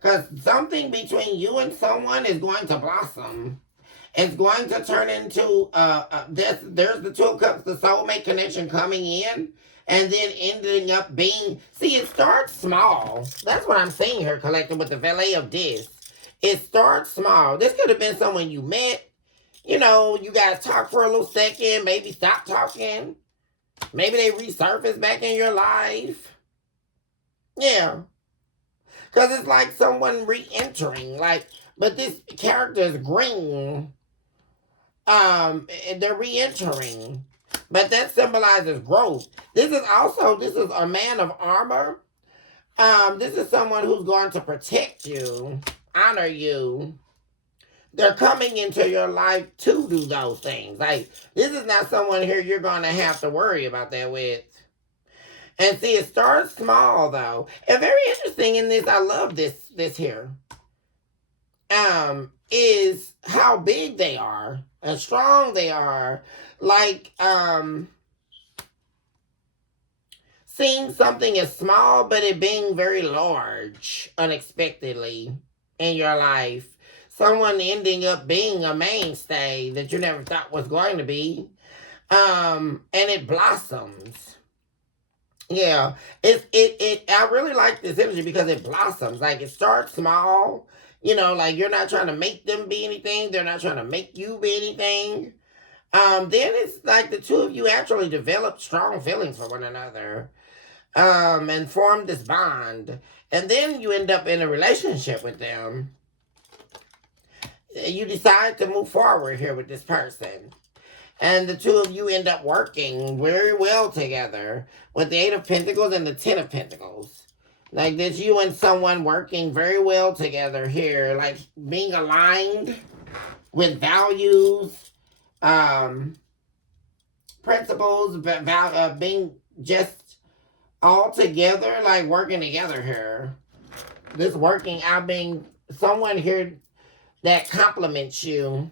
Because something between you and someone is going to blossom. It's going to turn into, there's the Two of Cups, the soulmate connection coming in. And then ending up being, see, it starts small. That's what I'm saying here, collective, with the valet of this. It starts small. This could have been someone you met. You know, you guys talk for a little second, maybe stop talking. Maybe they resurface back in your life. Yeah. Because it's like someone re-entering. Like, but this character is green. They're re-entering. But that symbolizes growth. This is a man of armor. This is someone who's going to protect you, honor you. They're coming into your life to do those things. Like, this is not someone here you're going to have to worry about that with. And see, it starts small, though. And very interesting in this, I love this here, is how big they are and strong they are. Like, seeing something as small, but it being very large unexpectedly in your life. Someone ending up being a mainstay that you never thought was going to be. And it blossoms. Yeah. I really like this energy because it blossoms. Like, it starts small. You know, like, you're not trying to make them be anything. They're not trying to make you be anything. Then it's like the two of you actually develop strong feelings for one another. And form this bond. And then you end up in a relationship with them. You decide to move forward here with this person. And the two of you end up working very well together with the Eight of Pentacles and the Ten of Pentacles. Like, there's you and someone working very well together here. Like, being aligned with values, principles, being just all together, like working together here. This working out, being someone here that compliments you.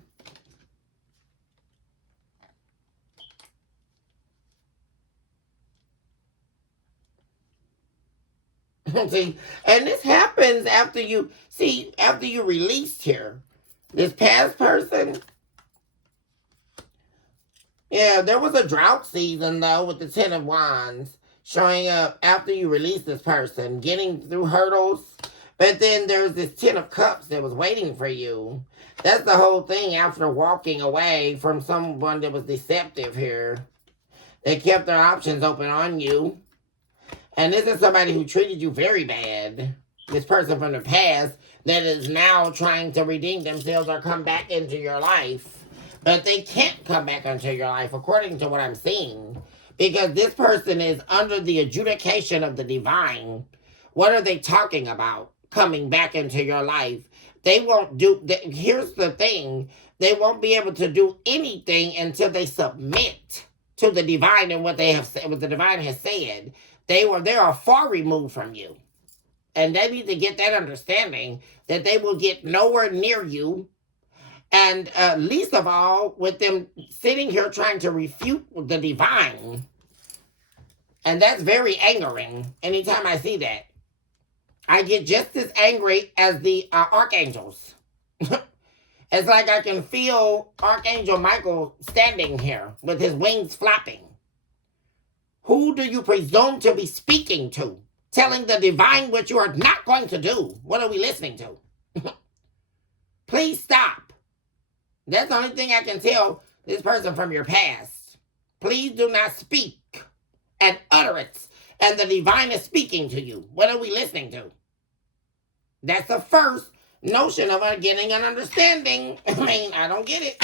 See, and this happens after you released here. This past person, yeah, there was a drought season though with the Ten of Wands showing up after you released this person, getting through hurdles. But then there's this Ten of Cups that was waiting for you. That's the whole thing after walking away from someone that was deceptive here. They kept their options open on you. And this is somebody who treated you very bad. This person from the past that is now trying to redeem themselves or come back into your life. But they can't come back into your life according to what I'm seeing. Because this person is under the adjudication of the divine. What are they talking about? Coming back into your life. They won't do, here's the thing. They won't be able to do anything until they submit to the divine and what they have said, what the divine has said. They are far removed from you. And they need to get that understanding that they will get nowhere near you. And least of all, with them sitting here trying to refute the divine. And that's very angering anytime I see that. I get just as angry as the archangels. It's like I can feel Archangel Michael standing here with his wings flapping. Who do you presume to be speaking to? Telling the divine what you are not going to do. What are we listening to? Please stop. That's the only thing I can tell this person from your past. Please do not speak an utterance. And the divine is speaking to you. What are we listening to? That's the first notion of getting an understanding. I mean, I don't get it.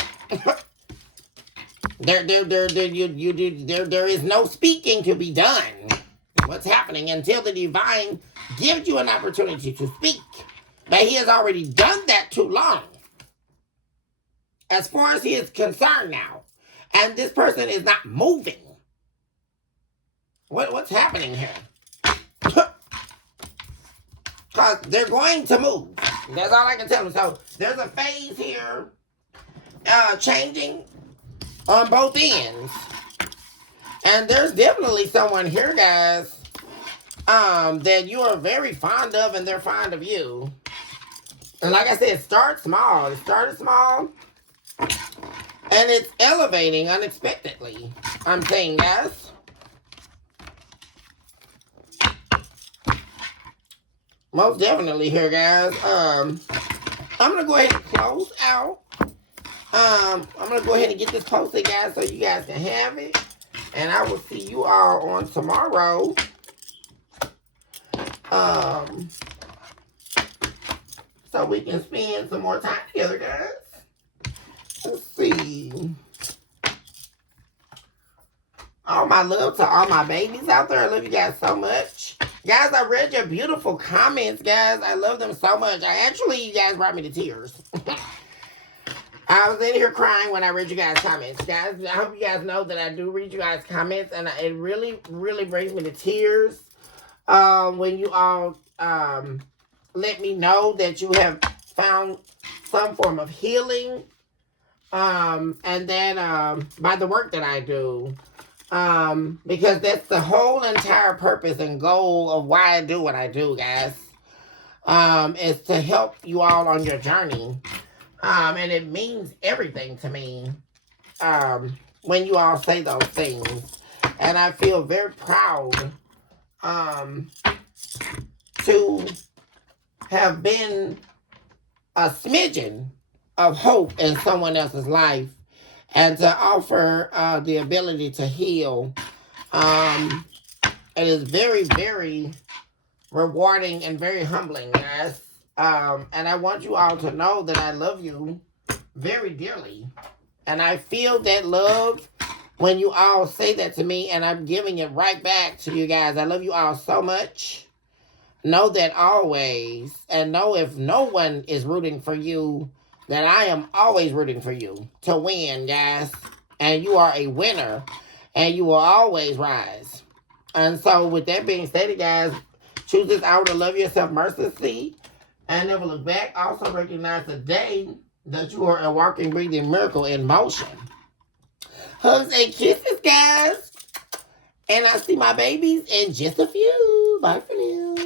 There is no speaking to be done. What's happening until the divine gives you an opportunity to speak. But he has already done that too long. as far as he is concerned now. And this person is not moving. What's happening here? Because they're going to move. That's all I can tell them. So there's a phase here changing on both ends. And there's definitely someone here, guys, that you are very fond of and they're fond of you. And like I said, start small. It started small. And it's elevating unexpectedly. I'm saying, guys. Most definitely here, guys. I'm going to go ahead and close out. I'm going to go ahead and get this posted, guys, so you guys can have it. And I will see you all on tomorrow. So we can spend some more time together, guys. Let's see. All my love to all my babies out there. I love you guys so much. Guys, I read your beautiful comments, guys. I love them so much. You guys brought me to tears. I was in here crying when I read you guys' comments. Guys, I hope you guys know that I do read you guys' comments. And it really, really brings me to tears when you all let me know that you have found some form of healing. And then by the work that I do. Because that's the whole entire purpose and goal of why I do what I do, guys. Is to help you all on your journey. And it means everything to me when you all say those things. And I feel very proud to have been a smidgen of hope in someone else's life and to offer the ability to heal. It is very, very rewarding and very humbling, guys. And I want you all to know that I love you very dearly. And I feel that love when you all say that to me, and I'm giving it right back to you guys. I love you all so much. Know that always, and know if no one is rooting for you, that I am always rooting for you to win, guys. And you are a winner, and you will always rise. And so with that being stated, guys, choose this hour to love yourself mercilessly and never look back. Also recognize today that you are a walking, breathing miracle in motion. Hugs and kisses, guys. And I see my babies in just a few. Bye for now.